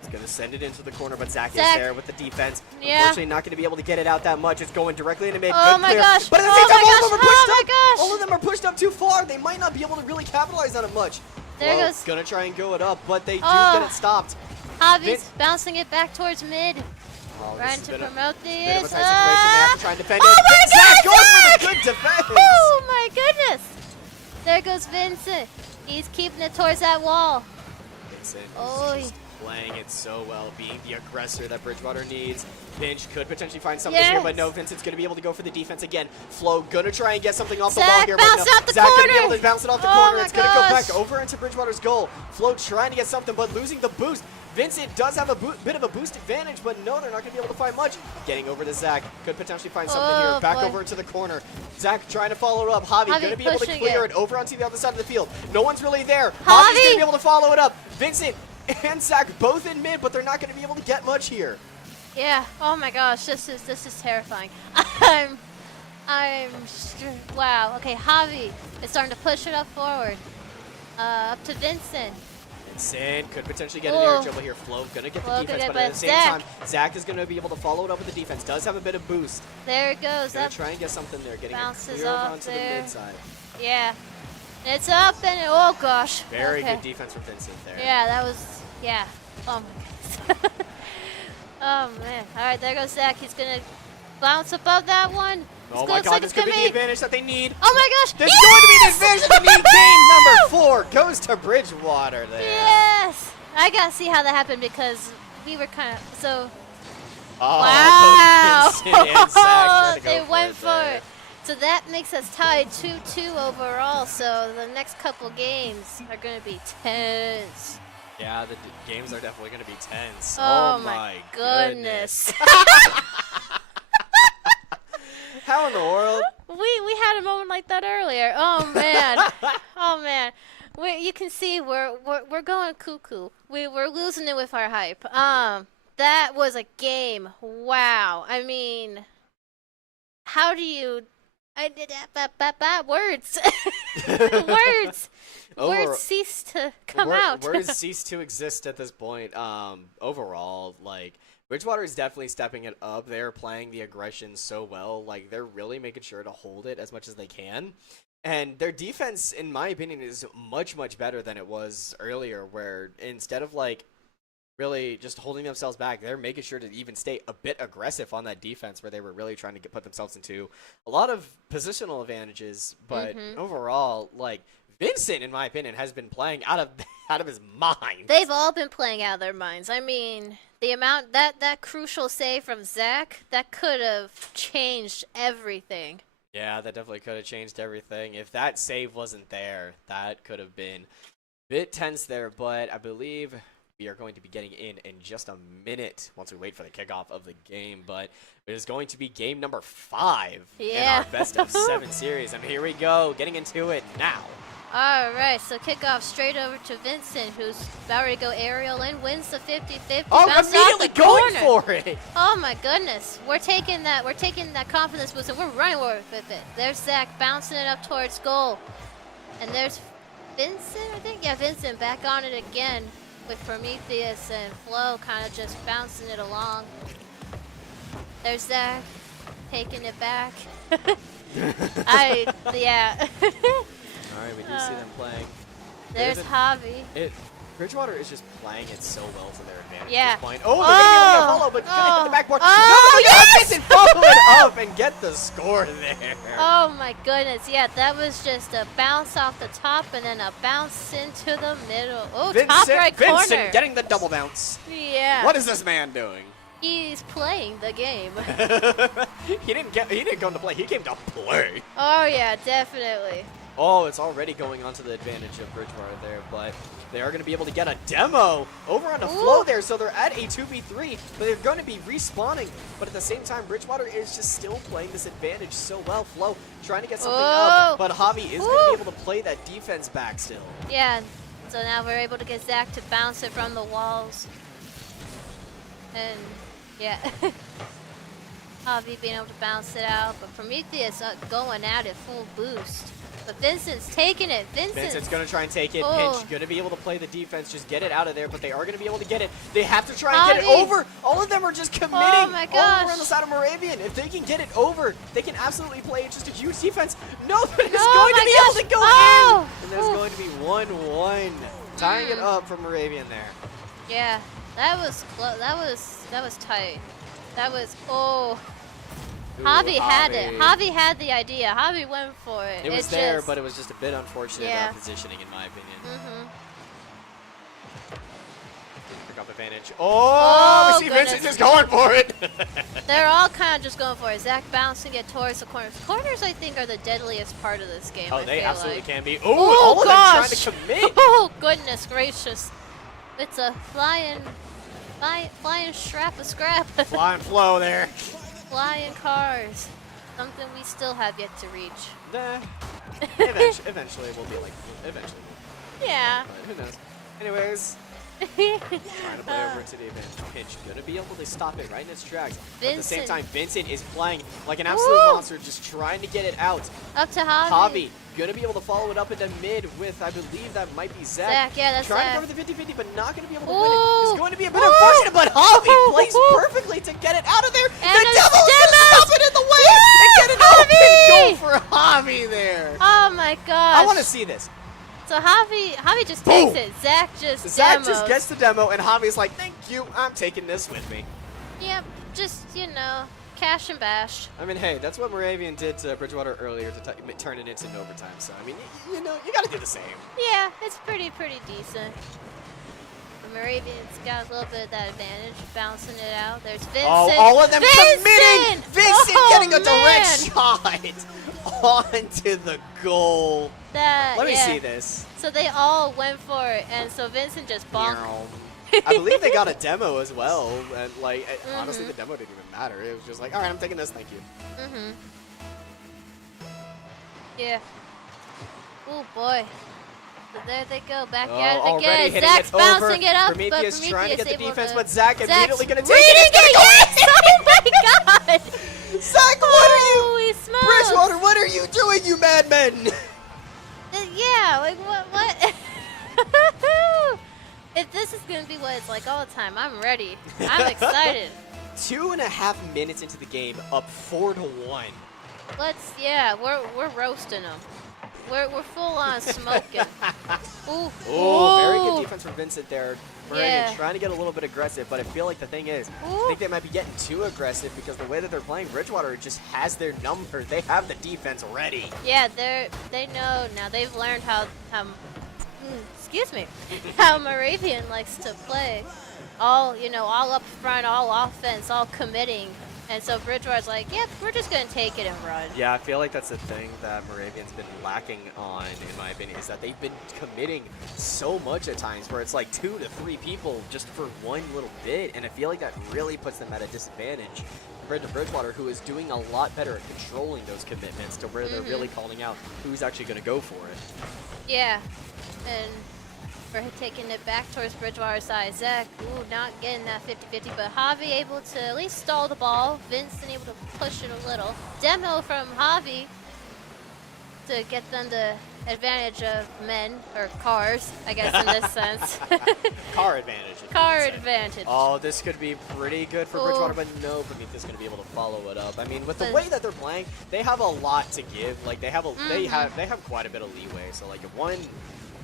He's going to send it into the corner, but Zach is Zach. there with the defense. Yeah. Unfortunately, not going to be able to get it out that much. It's going directly into mid. Oh Good my clear. gosh. But at the Oh same time, my all of them are gosh. pushed Oh my up. gosh. All of them are pushed up too far. They might not be able to really capitalize on it much. There Flo goes- Gonna try and go it up, but they do Oh. get it stopped. Javi's Vince- bouncing it back towards mid. Oh, this Trying has to been a promote bit of a this. tight situation. They have to try and defend Oh it. my Zach God, goes Zach! for the good defense. Oh my goodness. There goes Vincent. He's keeping it towards that wall. Vincent Oh, is just playing it so well, being the aggressor that Bridgewater needs. Pinch could potentially find something here, but Yes. no, Vincent's going to be able to go for the defense again. Flo gonna try and get something off the Zach ball here, but no. bounced out the Zach gonna be corner. able to bounce it off the Oh corner. my It's going to go gosh. back over into Bridgewater's goal. Flo trying to get something, but losing the boost. Vincent does have a bit of a boost advantage, but no, they're not going to be able to find much. Getting over to Zach. Could potentially find something Oh, here. Back boy. over into the corner. Zach trying to follow it up. Javi Javi going to be able to pushing clear it. it over onto the other side of the field. No one's really there. Javi! Javi's going to be able to follow it up. Vincent and Zach both in mid, but they're not going to be able to get much here. Yeah. Oh my gosh, this is terrifying. Wow. Okay, Javi is starting to push it up forward. Up to Vincent. Vincent could potentially get an air Oh. dribble here. Flo gonna get Flo the could defense, get but at by the same Zach. time, Zach is gonna be able to follow it up with the defense. Does have a bit of boost. There it goes. Gonna Up. try and get something there. Getting it Bounces clear over off onto there. the mid side. Yeah. It's up and oh gosh. Very Okay. good defense from Vincent there. Yeah, that was yeah. Oh my goodness. Oh man. All right, there goes Zach. He's gonna bounce above that one. Oh It my looks God, like this it's could be gonna the advantage that they need. Oh my gosh. This yes! is going to be the advantage that they need. Game number 4 goes to Bridgewater there. Yes. I gotta see how that happened because we were kind of so. Oh, Wow. both Vincent and Zach trying to go They went it for there. it. So that makes us tied 2-2 overall. So the next couple games are gonna be tense. Yeah, the games are definitely going to be tense. Oh, my goodness. How in the world? we had a moment like that earlier. Oh man. Oh man. You can see we're going cuckoo. We're losing it with our hype. That was a game. Wow. I mean, how do you? I did words. Words. Words cease to come out. Words cease to exist at this point. Overall, like Bridgewater is definitely stepping it up. They're playing the aggression so well. Like they're really making sure to hold it as much as they can. And their defense, in my opinion, is much, much better than it was earlier, where instead of like really just holding themselves back, they're making sure to even stay a bit aggressive on that defense, where they were really trying to put themselves into a lot of positional advantages. But overall, like Vincent, in my opinion, has been playing out of his mind. They've all been playing out of their minds. I mean, the amount that crucial save from Zach, that could have changed everything. Yeah, that definitely could have changed everything. If that save wasn't there, that could have been a bit tense there. But I believe we are going to be getting in just a minute once we wait for the kickoff of the game. But it is going to be game number 5 in our best of 7 series. And here we go, getting into it now. All right, so kickoff straight over to Vincent, who's about to go aerial and wins the 50-50. Oh, bounces off immediately the going corner. for it. Oh my goodness, we're taking that confidence boost and we're running with it. There's Zach bouncing it up towards goal, and there's Vincent, I think. Yeah, Vincent back on it again with Prometheus and Flo kind of just bouncing it along. There's Zach taking it back. Yeah. All right, we do see them playing. There's Javi. Bridgewater is just playing it so well to their advantage Yeah. at this point. Oh, they're going to be able to follow, but going to hit the backboard. Oh, no, yes! Vincent follow it up and get the score there. Oh my goodness, yeah, that was just a bounce off the top and then a bounce into the middle. Oh, top right corner. Vincent getting the double bounce. Yeah. What is this man doing? He's playing the game. He didn't come to play. He came to play. Oh yeah, definitely. Oh, it's already going on to the advantage of Bridgewater there, but they are going to be able to get a demo over on the flow there, so they're at a 2v3, but they're going to be respawning. But at the same time, Bridgewater is just still playing this advantage so well. Flow trying to get something up, but Javi is going to be able to play that defense back still. Yeah, so now we're able to get Zach to bounce it from the walls. And, yeah. Javi being able to bounce it out, but Prometheus going at it full boost. But Vincent's taking it. Vincent's going to try and take it. Pinch going to be able to play the defense, just get it out of there, but they are going to be able to get it. They have to try and get it over. All of them are just committing all over on the side of Moravian. If they can get it over, they can absolutely play just a huge defense. No, that is going to be able to go in. And there's going to be 1-1. Tying it up for Moravian there. Yeah, that was close. That was tight. That was, Javi had it. Javi had the idea. Javi went for it. It was there, but it was just a bit unfortunate positioning, in my opinion. Pick up advantage. Oh, we see Vincent just going for it. They're all kind of just going for it. Zach bouncing it towards the corners. Corners, I think, are the deadliest part of this game. Oh, they absolutely can be. Oh, all of them trying to commit. Oh, goodness gracious. It's a flying strap of scrap. Flying flow there. Flying cars. Something we still have yet to reach. Nah. Eventually we'll be like, eventually. Yeah. But who knows? Anyways. Trying to play over to the advantage. Pinch gonna be able to stop it right in its tracks. But at the same time, Vincent is playing like an absolute monster, just trying to get it out. Up to Javi. Javi gonna be able to follow it up into mid with, I believe that might be Zach. Yeah, that's trying Zach. to cover the 50-50, but not gonna be able to win it. It's going to be a bit unfortunate, but Javi plays perfectly to get it out of there. And the Devil is gonna stop it in the way and get it out. Go for Javi there. Oh my gosh. I want to see this. So Javi just takes it. Zach just just gets the demo, and Javi's like, thank you, I'm taking this with me. Yep, just, you know, cash and bash. I mean, hey, that's what Moravian did to Bridgewater earlier to turn it into overtime. So, I mean, you know, you got to do the same. Yeah, it's pretty decent. But Moravian's got a little bit of that advantage, bouncing it out. There's Vincent. Oh, all of them committing! Vincent getting a direct shot onto the goal. Let me see this. So they all went for it, and so Vincent just bonked. I believe they got a demo as well, and like honestly, the demo didn't even matter. It was just like, all right, I'm taking this, thank you. Yeah. Oh boy. So there they go, back at it already again. Zach's bouncing it up, Prometheus but trying to get the able defense, to, but Zach immediately going to take it. it. Yes! Oh my God! Zach, what are you? Holy smokes! Bridgewater, what are you doing, you madmen? Yeah, like what? If this is gonna be what it's like all the time, I'm ready. I'm excited. 2.5 minutes into the game, up 4-1. We're roasting them. We're full on smoking. Ooh, very good defense from Vincent there. Moravian trying to get a little bit aggressive, but I feel like the thing is, I think they might be getting too aggressive because the way that they're playing, Bridgewater just has their number. They have the defense ready. Yeah, they know now. They've learned how excuse me, how Moravian likes to play. All up front, all offense, all committing. And so Bridgewater's like, yep, we're just going to take it and run. Yeah, I feel like that's the thing that Moravian's been lacking on, in my opinion, is that they've been committing so much at times where it's like 2 to 3 people just for one little bit. And I feel like that really puts them at a disadvantage compared to Bridgewater, who is doing a lot better at controlling those commitments to where they're really calling out who's actually going to go for it. Yeah, and we're taking it back towards Bridgewater's side. Zach, not getting that 50-50, but Javi able to at least stall the ball. Vincent able to push it a little. Demo from Javi to get them the advantage of men, or cars, I guess in this sense. Car advantage. Car advantage. Oh, this could be pretty good for Bridgewater, but no, Prometheus is going to be able to follow it up. I mean, with the way that they're playing, they have a lot to give. Like they have they have quite a bit of leeway. So like one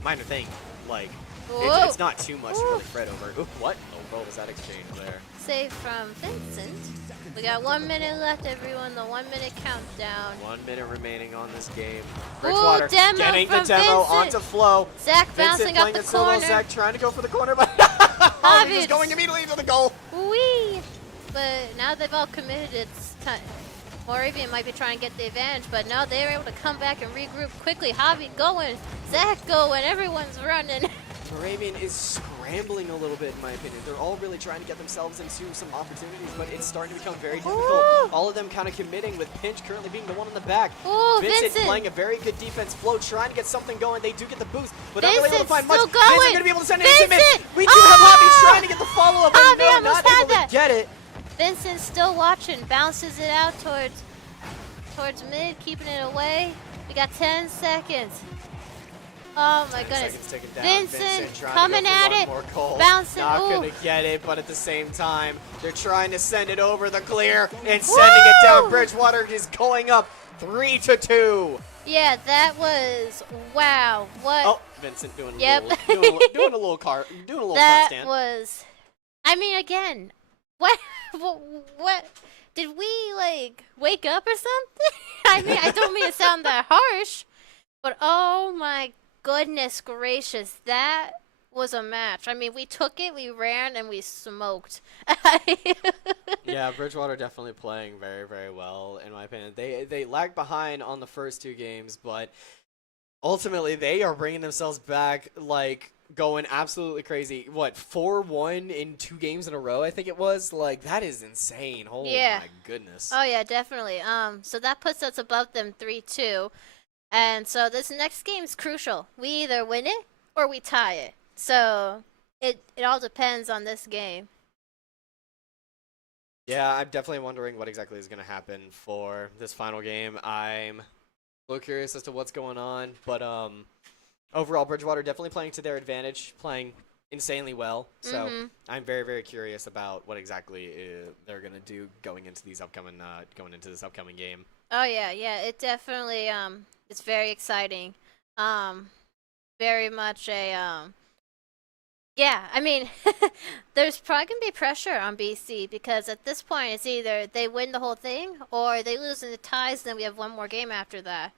minor thing, like it's not too much to really fret over. Ooh, what? Oh, was that exchange there? Save from Vincent. We got 1 minute left, everyone. The 1 minute countdown. 1 minute remaining on this game. Bridgewater demo getting from the demo Vincent. onto flow. Zach bouncing up the corner. Zach trying to go for the corner, but he's going immediately to the goal. Wee! But now they've all committed, it's time. Moravian might be trying to get the advantage, but no, they were able to come back and regroup quickly. Javi going, Zach going, everyone's running. Moravian is scrambling a little bit, in my opinion. They're all really trying to get themselves into some opportunities, but it's starting to become very difficult. Ooh. All of them kind of committing, with Pinch currently being the one in the back. Ooh, Vincent playing a very good defense. Flo trying to get something going. They do get the boost, but not really able to Vincent's find much. still going. Vincent going to be able to send it into mid. Vincent! We do have Javi trying to get the follow-up, but Javi no, almost not had able that. to get it. Vincent's still watching, bounces it out towards mid, keeping it away. We got 10 seconds. Oh my goodness. Vincent coming at it, bouncing. Not Ooh. going to get it, but at the same time, they're trying to send it over the clear and sending it down. Bridgewater is going up 3-2. Yeah, that was, wow. What? Oh, Vincent doing a Yep. doing a little car That stand. was, I mean, again, what, what, did we, like, wake up or something? I mean, I don't mean to sound that harsh, but oh my goodness gracious, that was a match. I mean, we took it, we ran, and we smoked. Yeah, Bridgewater definitely playing very, very well, in my opinion. They lagged behind on the first 2 games, but ultimately they are bringing themselves back, like, going absolutely crazy. What, 4-1 in 2 games in a row, I think it was? Like, that is insane. Oh Yeah. my goodness. Oh yeah, definitely. So that puts us above them 3-2. And so this next game is crucial. We either win it or we tie it. So it all depends on this game. Yeah, I'm definitely wondering what exactly is going to happen for this final game. I'm a little curious as to what's going on, but overall, Bridgewater definitely playing to their advantage, playing insanely well. So I'm very, very curious about what exactly they're going to do going into this upcoming game. Oh yeah, it definitely it's very exciting. Very much a yeah, I mean, there's probably going to be pressure on BC because at this point it's either they win the whole thing or they lose in the ties, then we have one more game after that.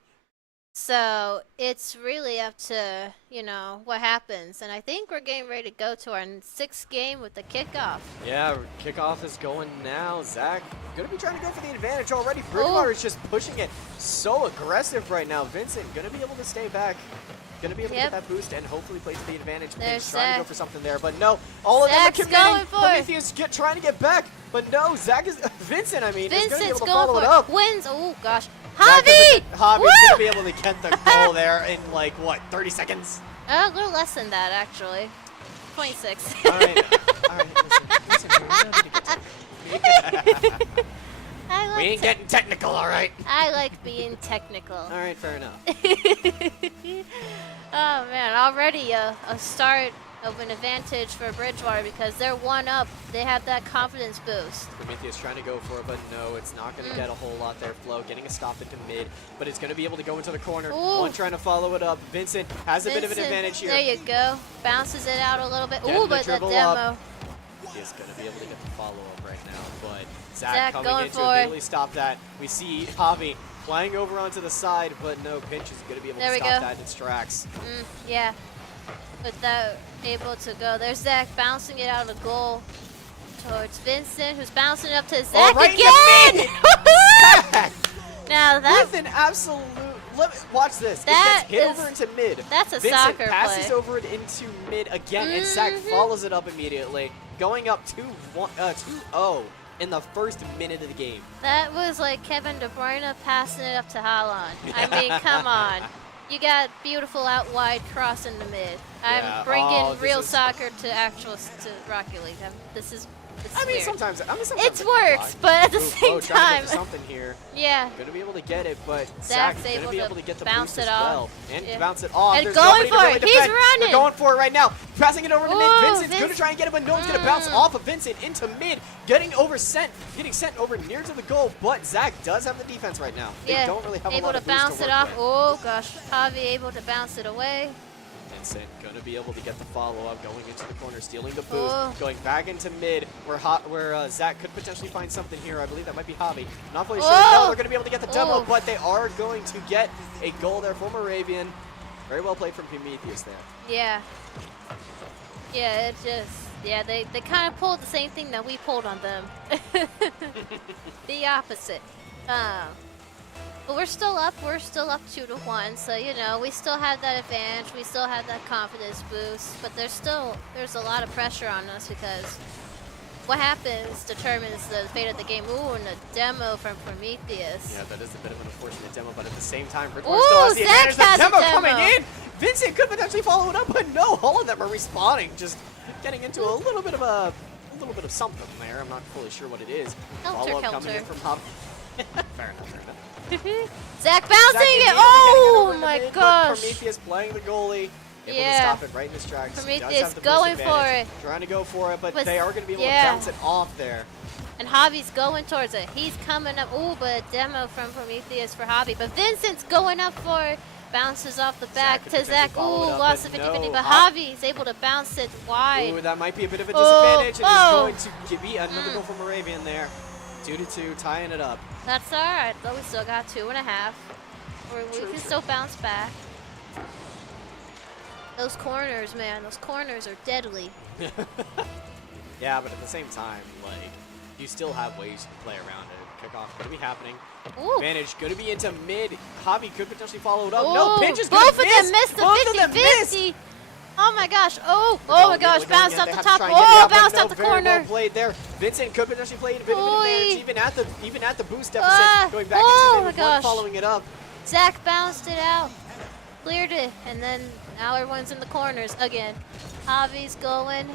So it's really up to, you know, what happens. And I think we're getting ready to go to our 6th game with the kickoff. Yeah, kickoff is going now. Zach going to be trying to go for the advantage already. Bridgewater is just pushing it so aggressive right now. Vincent going to be able to stay back. Going to be able to get that boost and hopefully play to the advantage. He's trying to go for something there, but no. All of them are committing. Prometheus trying to get back, but no. Vincent, I mean, is going to be able to follow it up. Wins. Oh, gosh. Javi! Javi's going to be able to get the goal there in, like, what, 30 seconds? A little less than that, actually. 26. All right. Listen, we don't need to get we ain't getting technical, all right? I like being technical. All right, fair enough. Oh, man, already a start of an advantage for Bridgewater because they're 1 up. They have that confidence boost. Prometheus trying to go for it, but no, it's not going to get a whole lot there. Flo getting a stop into mid, but it's going to be able to go into the corner. Ooh. One trying to follow it up. Vincent has a bit of an advantage here. There you go. Bounces it out a little bit. Ooh, but the demo. He's going to be able to get the follow-up right now, but Zach coming going in to for immediately stop that. We see Javi flying over onto the side, but no, Pinch is going to be able to stop that. It's Strax. Yeah, without able to go. There's Zach bouncing it out of goal towards Vincent, who's bouncing up to Zach again. Zach! Now that with an absolute. Watch this. That it gets hit over into mid. That's a Vincent soccer passes play. over it into mid again, and Zach follows it up immediately, going up 2-0 in the first minute of the game. That was like Kevin De Bruyne passing it up to Haaland. I mean, come on. You got beautiful out wide cross in the mid. I'm bringing real soccer to Rocket League. This is weird. Sometimes it works, but at the same time, something here. Yeah. Gonna be able to get it, but Zach's gonna be able to get the bounce boost it as off. well, and bounce it off. And There's going for really it. He's running. They're going for it right now. Passing it over to mid. Vincent's Vince. gonna try and get it, but no one's gonna bounce off of Vincent into mid, getting sent over near to the goal. But Zach does have the defense right now. They don't really have a lot of boost bounce to it work off. with. Oh gosh, Javi able to bounce it away. Vincent gonna be able to get the follow-up, going into the corner, stealing the boost, going back into mid, where Zach could potentially find something here. I believe that might be Javi. Not fully sure. No, they're gonna be able to get the demo, but they are going to get a goal there for Moravian. Very well played from Prometheus there. Yeah. Yeah, they kind of pulled the same thing that we pulled on them. The opposite. Um, but we're still up. We're still up 2-1. So you know, we still have that advantage. We still have that confidence boost. But there's a lot of pressure on us because what happens determines the fate of the game. Ooh, and a demo from Prometheus. Yeah, that is a bit of an unfortunate demo, but at the same time, Bridgewater still has the advantage. The demo coming in! Vincent could potentially follow it up, but no, all of them are respawning, just getting into a little bit of something there. I'm not fully sure what it is. Follow-up coming in from Hop. Fair enough, fair enough. Zach bouncing it! Oh my gosh! Prometheus playing the goalie. Able to stop it right in his tracks. Prometheus going for it. Trying to go for it, but they are going to be able to bounce it off there. And Javi's going towards it. He's coming up. Ooh, but a demo from Prometheus for Javi. But Vincent's going up for it. Bounces off the back to Zach. Ooh, lost the 50-50. But Javi's able to bounce it wide. Ooh, that might be a bit of a disadvantage. And it's going to be another goal from Moravian there. 2-2, tying it up. That's all right, though. We still got 2.5. We can still bounce back. Those corners, man, those corners are deadly. Yeah, but at the same time, like, you still have ways to play around it. Kickoff going to be happening. Ooh. Advantage going to be into mid. Javi could potentially follow it up. Ooh, No, Pinch is going to miss. Both of them missed the 50-50. Oh my gosh. Oh my gosh. Bounced off the top. Oh, bounced out the corner. Well played there. Vincent could potentially play a bit of an advantage, even at the boost deficit. Going back into mid with following it up. Zach bounced it out. Cleared it. And then now everyone's in the corners again. Javi's going.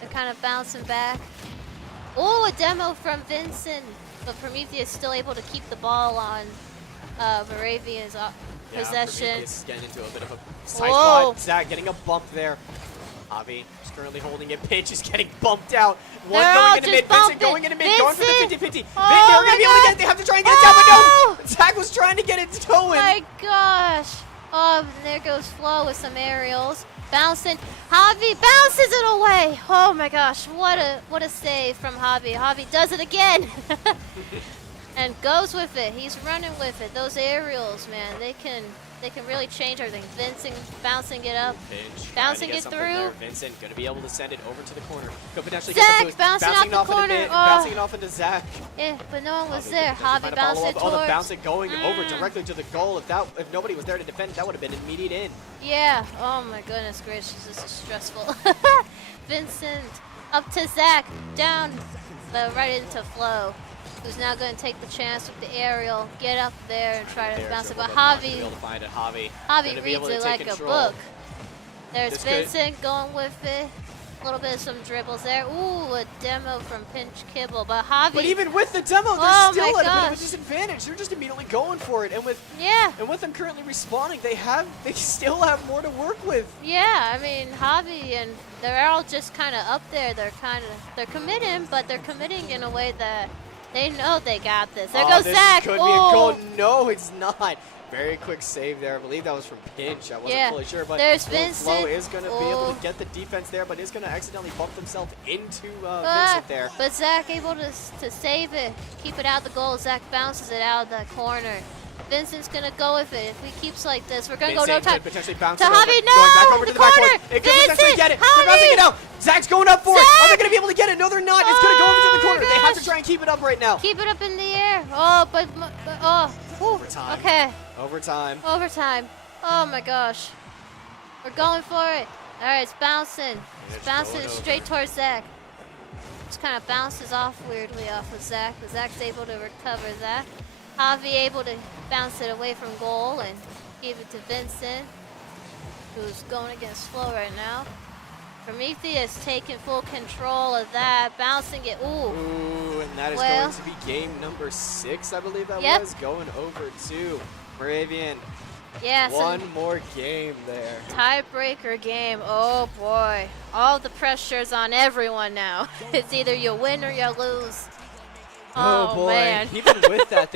They're kind of bouncing back. Oh, a demo from Vincent. But Prometheus still able to keep the ball on Moravian's possession. Prometheus is getting into a bit of a side spot. Zach getting a bump there. Javi is currently holding it. Pinch is getting bumped out. One going into mid. Vincent going into mid. Going for the 50-50. They're going to be able to get it. They have to try and get it down, but no! Zach was trying to get it to Oh my gosh. Oh, and there goes Flo with some aerials. Bouncing. Javi bounces it away. Oh my gosh. What a save from Javi. Javi does it again. And goes with it. He's running with it. Those aerials, man, they can really change everything. Vincent bouncing it up. Pinch bouncing it through. There. Vincent going to be able to send it over to the corner. Could potentially Zach get the boost. bouncing off the corner. Bouncing it off into Zach. Yeah, but no one was there. Javi bounced it towards. Oh, the bounce it going over directly to the goal. If nobody was there to defend, that would have been an immediate in. Yeah. Oh my goodness gracious, this is stressful. Vincent up to Zach, down, right into Flo, who's now going to take the chance with the aerial, get up there and try to bounce it. But Javi reads it like a book. There's Vincent going with it. A little bit of some dribbles there. Ooh, a demo from Pinch Kibble. But Javi. But even with the demo, they're still at a bit of a disadvantage. They're just immediately going for it. And with them currently respawning, they still have more to work with. Yeah, I mean, Javi and they're all just kind of up there. They're committing, but they're committing in a way that they know they got this. There goes Zach. Could be a goal. No, it's not. Very quick save there. I believe that was from Pinch. I wasn't fully sure, but there's Vincent. Flo is going to be able to get the defense there, but is going to accidentally bump himself into Vincent there. But Zach able to save it, keep it out the goal. Zach bounces it out of the corner. Vincent's going to go with it. If he keeps like this, we're going to go no time. Potentially bounce to it Javi, over. no! Going back over to the back corner. corner. It could potentially get it. They're bouncing it out. Zach's going up for it. Are they going to be able to get it? No, they're not. It's going to go over to the corner. They have to try and keep it up right now. Keep it up in the air. Oh, but overtime. Okay. Overtime. Oh my gosh. We're going for it. All right, it's bouncing. It's bouncing straight towards Zach. Just kind of bounces off weirdly off of Zach, but Zach's able to recover that. Javi able to bounce it away from goal and give it to Vincent, who's going against Flo right now. Prometheus taking full control of that, bouncing it. Ooh, and that is going to be game number 6, I believe that was, going over to Moravian. Yeah, one more game there. Tiebreaker game. Oh boy, all the pressure's on everyone now. It's either you win or you lose. Oh boy! Man. Even with that,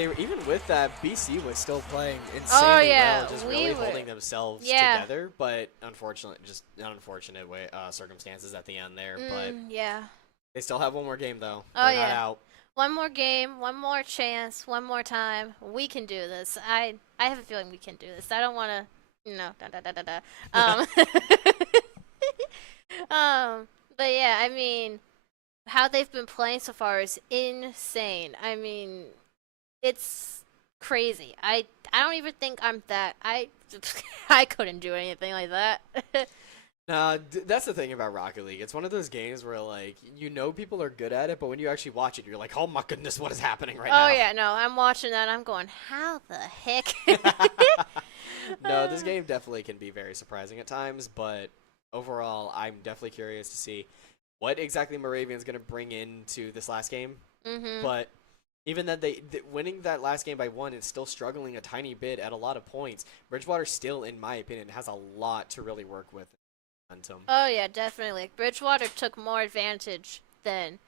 BC was still playing insanely well, just really holding themselves together. But unfortunately, just an unfortunate way circumstances at the end there. But they still have one more game though. They're not out. One more game, one more chance, one more time. We can do this. I have a feeling we can do this. I don't want to, but yeah, I mean, how they've been playing so far is insane. I mean, it's crazy. I don't even think I'm that. I couldn't do anything like that. Nah, that's the thing about Rocket League. It's one of those games where, like, you know people are good at it, but when you actually watch it, you're like, oh my goodness, what is happening right now? Oh yeah, no, I'm watching that. I'm going, how the heck? No, this game definitely can be very surprising at times, but overall, I'm definitely curious to see what exactly Moravian's going to bring into this last game. But even then, winning that last game by 1 and still struggling a tiny bit at a lot of points, Bridgewater still, in my opinion, has a lot to really work with. Oh yeah, definitely. Like, Bridgewater took more advantage than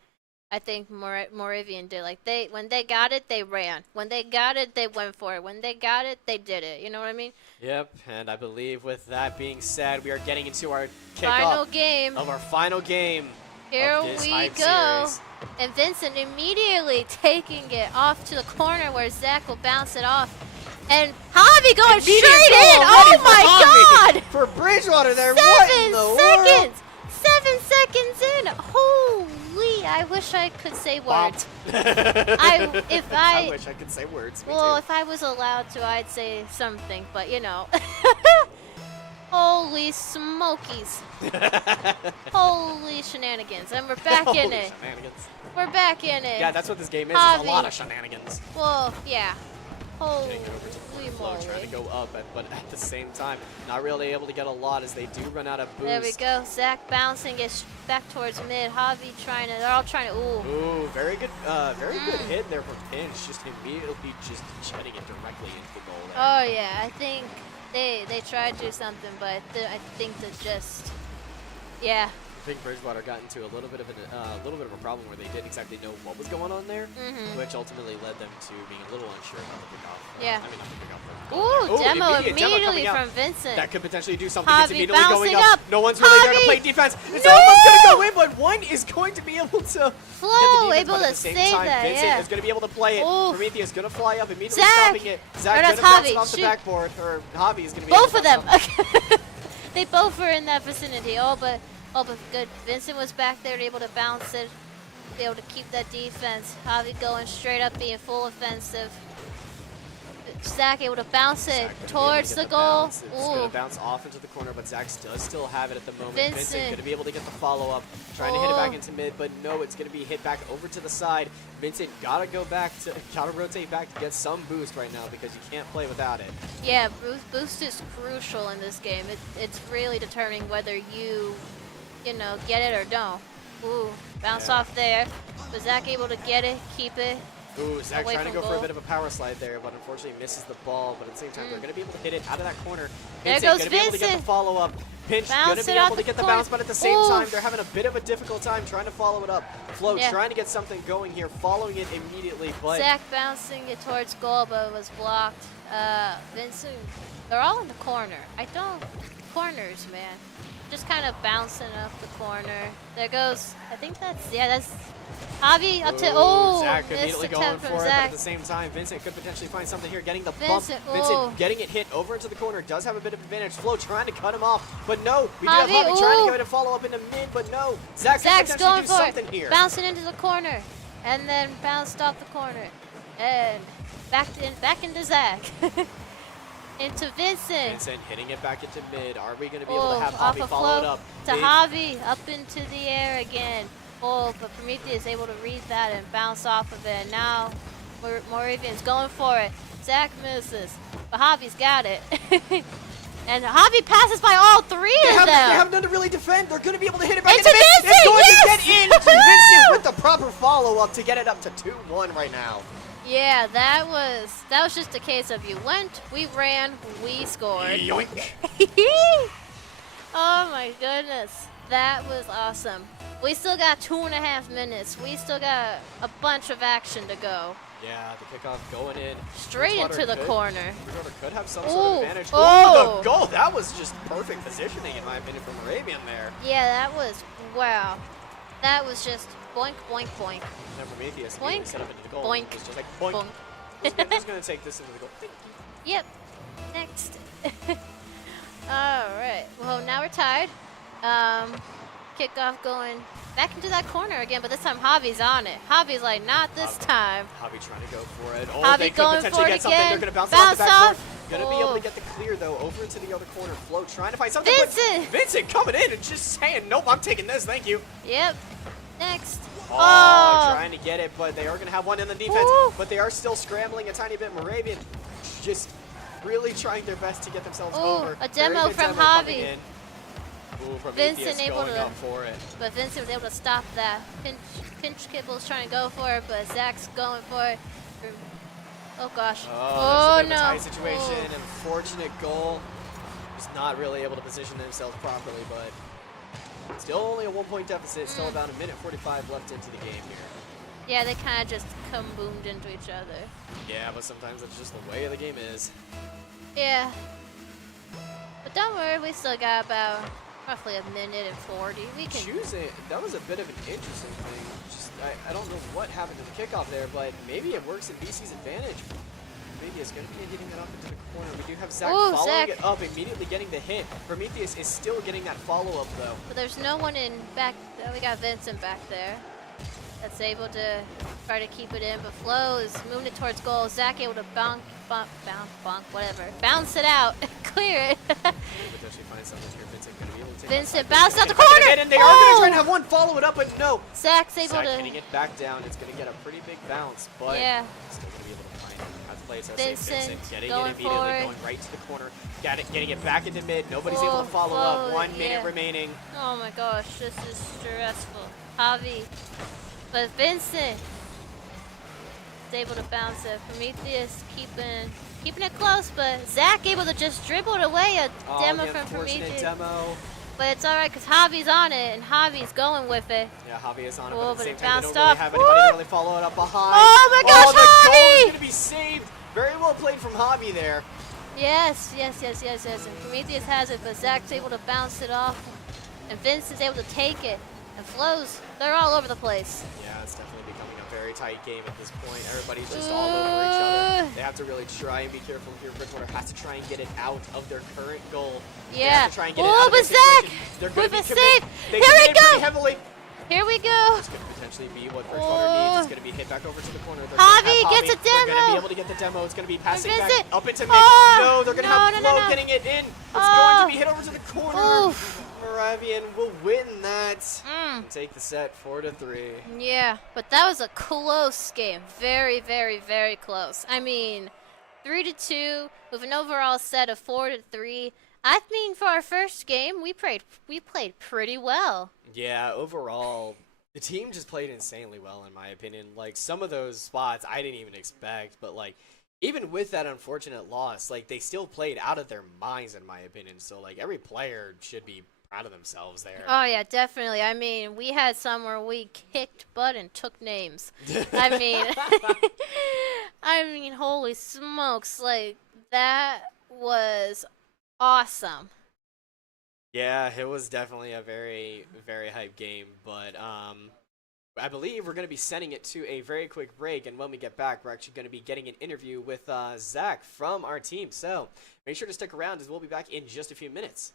I think Moravian did. Like when they got it, they ran. When they got it, they went for it. When they got it, they did it. You know what I mean? Yep, and I believe with that being said, we are getting into our final kickoff game of our final game. Here of this we hype go. series. And Vincent immediately taking it off to the corner where Zach will bounce it off. And Javi going straight in. Oh my God! For Bridgewater there, 7 what in the seconds! 7 seconds in! Holy, I wish I could say words. I I wish I could say words. Me Well, too. if I was allowed to, I'd say something, but you know. Holy smokies. Holy shenanigans. And we're back in it. Shenanigans. We're back in it. Yeah, that's what this game is. Javi. It's a lot of shenanigans. Well, yeah. Holy Getting it over to the flow, moly. trying to go up, but at the same time, not really able to get a lot as they do run out of boost. There we go. Zach bouncing it back towards mid. Javi trying to. They're all trying to. Ooh. Ooh, very good hit there from Pinch. Just immediately just jetting it directly into the goal there. Oh yeah, I think they tried to do something, but I think that just yeah. I think Bridgewater got into a little bit of a problem where they didn't exactly know what was going on there, which ultimately led them to being a little unsure about the kickoff. Yeah. I mean, not the kickoff. Ooh, demo immediate immediately coming out. from Vincent. That could potentially do something. Javi It's immediately going bouncing up. No one's really there to Javi! play defense. It's No! almost going to go in, but one is going to be able to Flo get the defense, able but at to the same save time, that, Vincent yeah. is going to be able to play it. Ooh. Prometheus going to fly up, immediately Zach! stopping it. Or Zach that's going to bounce Javi, it off the shoot. backboard, or Javi is going to be Both able of to them. bounce it off. They both were in that vicinity. Oh, but good. Vincent was back there, able to bounce it, be able to keep that defense. Javi going straight up, being full offensive. Zach able to bounce it Zach towards the goal. It's going to bounce off into the corner, but Zach does still have it at the moment. Vincent going to be able to get the follow-up, trying to hit it back into mid, but no, it's going to be hit back over to the side. Vincent gotta rotate back to get some boost right now because you can't play without it. Yeah, boost is crucial in this game. It's really determining whether you know, get it or don't. Ooh, bounce off there. But Zach able to get it, keep it. Ooh, Zach away trying to from go for a goal. bit of a power slide there, but unfortunately misses the ball. But at the same time, they're going to be able to hit it out of that corner. There Vincent goes going to be able to get the Vincent. follow-up. Pinch going Bounce to be it off able to the get the corner. bounce, but at the same Ooh. time, they're having a bit of a difficult time trying to follow it up. Flo Yeah. trying to get something going here, following it immediately, but Zach bouncing it towards goal, but it was blocked. Vincent, they're all in the corner. Corners, man. Just kind of bouncing up the corner. There goes, I think that's Javi up to, Zach missed immediately going attempt for from it, but Zach. at the same time, Vincent could potentially find something here, getting the Vincent, bump. ooh. Vincent getting it hit over into the corner, does have a bit of advantage. Flo trying to cut him off, but no. We do have Javi, Javi trying to ooh. go in and follow up into mid, but no. Zach could Zach's potentially going do for something it. here. Bouncing into the corner. And then bounced off the corner. And back into Zach. Into Vincent. Vincent hitting it back into mid. Are we going to be able to have off Javi a follow it float up? to Big- Javi, up into the air again. Oh, but Prometheus able to read that and bounce off of it. Now Moravian's going for it. Zach misses, but Javi's got it. And Javi passes by all three of them. They have none to really defend. They're going to be able to hit it back Into into mid. It's Vincent, going yes! to get in to Vincent with the proper follow-up to get it up to 2-1 right now. Yeah, that was just a case of you went, we ran, we scored. Yoink. Oh my goodness, that was awesome. We still got 2.5 minutes. We still got a bunch of action to go. Yeah, the kickoff going in. Straight Bridgewater into the could- corner. Bridgewater could have some Ooh. sort of advantage. Oh. The goal. That was just perfect positioning, in my opinion, from Moravian there. Yeah, that was, wow. That was just boink, boink, boink. And then Prometheus Boink. immediately set up into the goal. Boink. It was just like, boink. Boink. Just going to take this into the goal. Yep. Next. All right. Well, now we're tied. kickoff going back into that corner again, but this time Javi's on it. Javi's like, not this time. Javi trying to go for it. Oh, Javi they could going potentially for it get something. again. They're going to bounce it off the back corner. Off. Going to be able to get the clear, though, over into the other corner. Flo trying to find something. Vincent! Vincent coming in and just saying, nope, I'm taking this, thank you. Yep. Next. Oh, trying to get it, but they are going to have one in the defense. Ooh. But they are still scrambling a tiny bit. Moravian just really trying their best to get themselves Ooh, over. a demo Very good from demo coming Javi. in. Ooh, from Vincent able going to, up for it. but Vincent was able to stop that. Pinch Kibble's trying to go for it, but Zach's going for it. Oh gosh. Oh, there's a bit of a no. tight situation. Unfortunate goal. Just not really able to position themselves properly, but still only a 1-point deficit. Still about a minute 45 left into the game here. Yeah, they kind of just boomed into each other. Yeah, but sometimes that's just the way the game is. Yeah. But don't worry, we still got about roughly a minute and 40. We can. Choosing, that was a bit of an interesting thing. Just, I don't know what happened to the kickoff there, but maybe it works in BC's advantage. Maybe it's going to be hitting that up into the corner. We do have Zach Ooh, following Zach. it up, immediately getting the hit. Prometheus is still getting that follow-up, though. But there's no one in back. We got Vincent back there. That's able to try to keep it in, but Flo is moving it towards goal. Zach able to bounce it out, clear it. Potentially find something here. Vincent going to be able to take Vincent that bounced side. out the corner. And they are going to try to have one follow it up, but no. Zach's able Zach to. hitting it back down. It's going to get a pretty big bounce, but Yeah. still going to be able to find it. That's play. So Vincent getting going it immediately, for it. going right to the corner. Getting it back into mid. Nobody's able to follow up. 1 minute remaining. Oh my gosh, this is stressful. Javi, but Vincent is able to bounce it. Prometheus keeping it close, but Zach able to just dribble it away. A demo the from unfortunate Prometheus. demo. But it's alright because Javi's on it and Javi's going with it. Yeah, Javi is on it, Oh, but at the but same it time, they don't bounced really off. have anybody to really follow it up behind. Oh my gosh, the goal Javi! is going to be saved. Very well played from Javi there. Yes. And Prometheus has it, but Zach's able to bounce it off. And Vince is able to take it. And Flo's, they're all over the place. Yeah, it's definitely becoming a very tight game at this point. Everybody's just all over each other. They have to really try and be careful here. Bridgewater has to try and get it out of their current goal. They Yeah. have to try and get it out of But their Zach situation. They're going with to a be save. They Here we committed pretty go. heavily. Here we go. This could potentially be what Bridgewater needs. It's going to be hit back over to the corner. They're Javi gonna have gets a They're going to demo. be able to get the demo. It's going to be passing back Vincent. up into mid. Oh, No, they're going to have no. Flo getting it in. It's Oh. going to be hit over to the corner. Oof. Moravian will win that. Mm. Take the set 4-3. Yeah, but that was a close game. Very, very, very close. I mean, 3-2 with an overall set of 4-3. I mean, for our first game, we played pretty well. Yeah, overall, the team just played insanely well, in my opinion. Like, some of those spots I didn't even expect, but, like, even with that unfortunate loss, like, they still played out of their minds, in my opinion. So, like, every player should be proud of themselves there. Oh yeah, definitely. I mean, we had some where we kicked butt and took names. I mean, holy smokes, like that was awesome. Yeah, it was definitely a very, very hype game, but I believe we're going to be sending it to a very quick break, and when we get back, we're actually going to be getting an interview with Zach from our team. So make sure to stick around, as we'll be back in just a few minutes.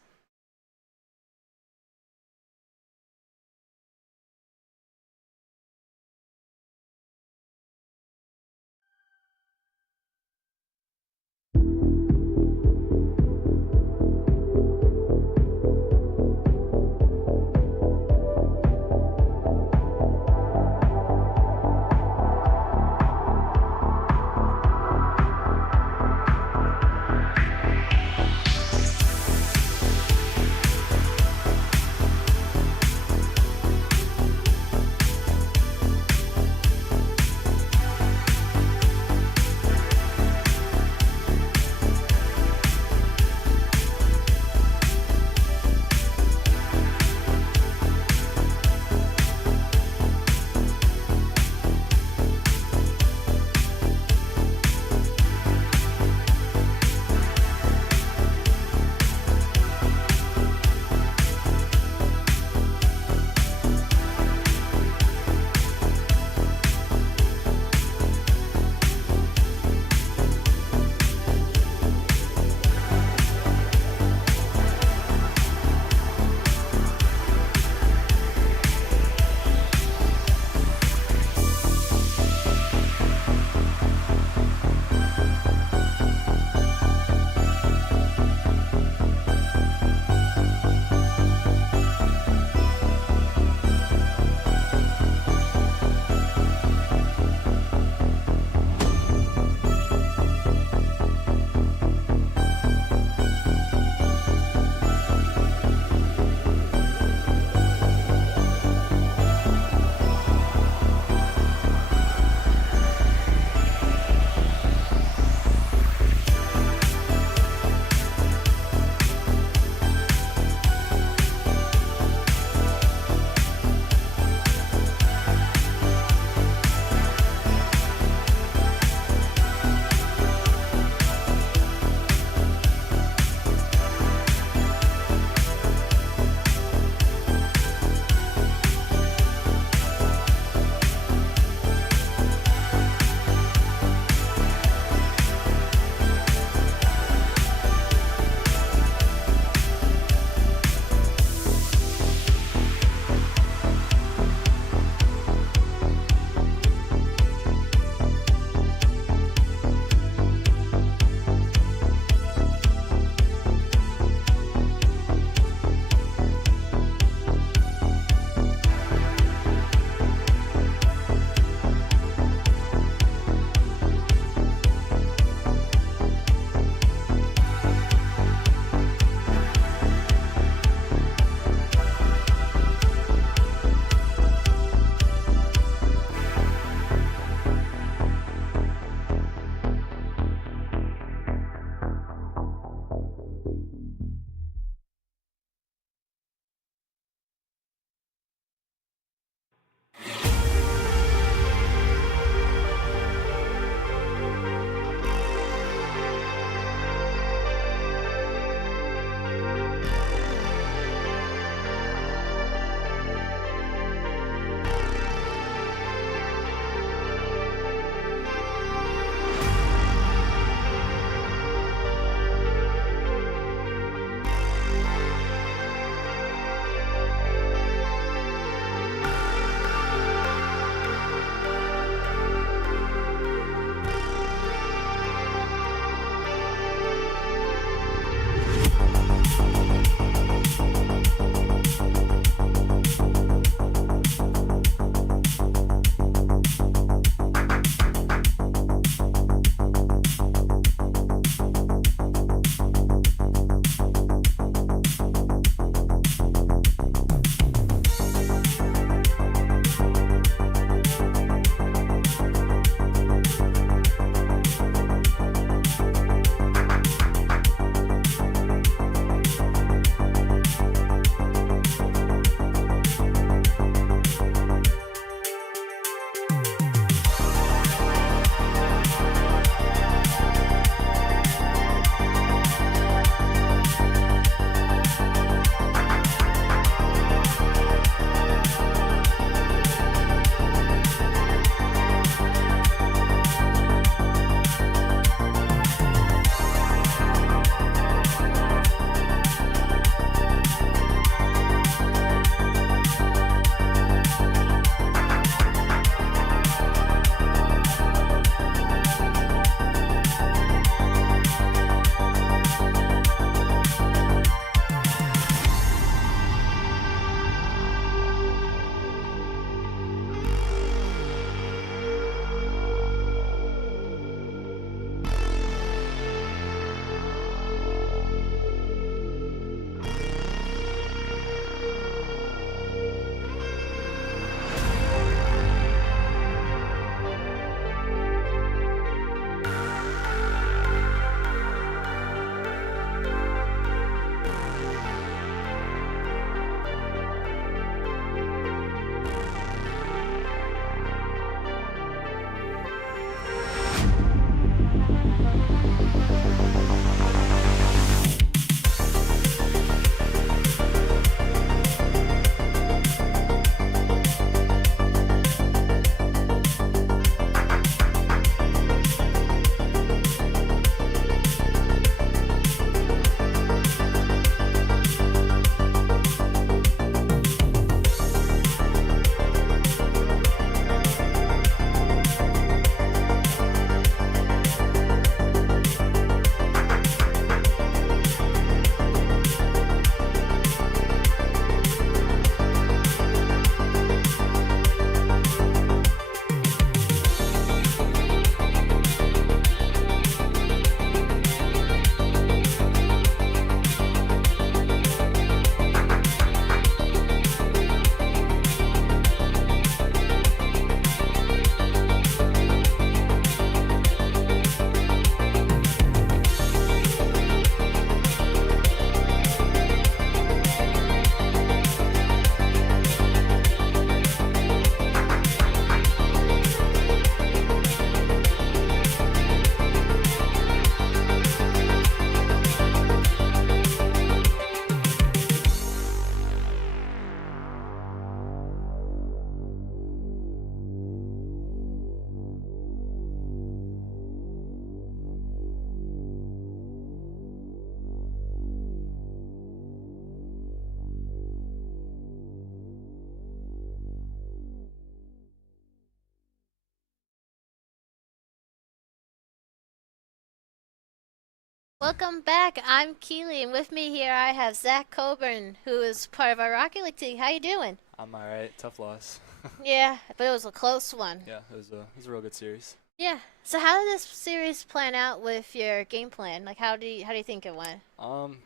Welcome back. I'm Keely, and with me here I have Zach Coburn, who is part of our Rocket League team. How you doing? I'm alright. Tough loss. Yeah, but it was a close one. Yeah, it was a real good series. Yeah. So how did this series plan out with your game plan? Like, how do you think it went?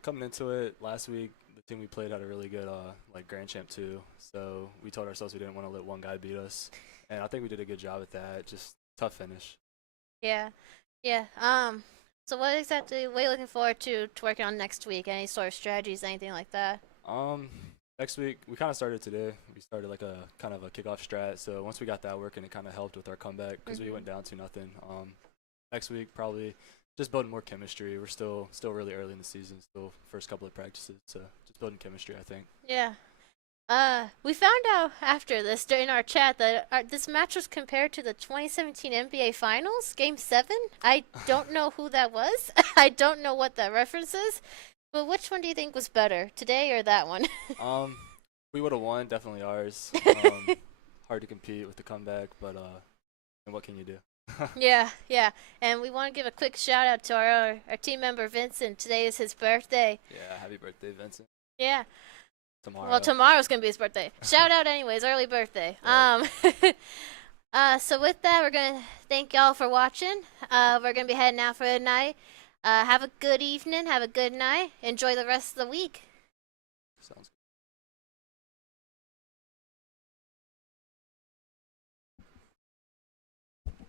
Coming into it last week, the team we played had a really good like Grand Champ 2. So we told ourselves we didn't want to let one guy beat us, and I think we did a good job at that. Just tough finish. Yeah. Yeah. So what are you looking forward to working on next week? Any sort of strategies, anything like that? Um, Next week we kind of started today. We started like a kind of a kickoff strat. So once we got that working, it kind of helped with our comeback because we went down 2-0. Next week probably just building more chemistry. We're still really early in the season, still first couple of practices, so just building chemistry, I think. Yeah. We found out after this during our chat that this match was compared to the 2017 NBA Finals, Game 7. I don't know who that was. I don't know what that reference is. But which one do you think was better, today or that one? We would have won, definitely ours. Hard to compete with the comeback, but and what can you do? Yeah, yeah. And we want to give a quick shout out to our team member Vincent. Today is his birthday. Yeah, happy birthday, Vincent. Yeah. Tomorrow. Well, tomorrow's gonna be his birthday. Shout out anyways, early birthday. So with that, we're gonna thank y'all for watching. We're gonna be heading out for the night. Have a good evening. Have a good night. Enjoy the rest of the week. Sounds good.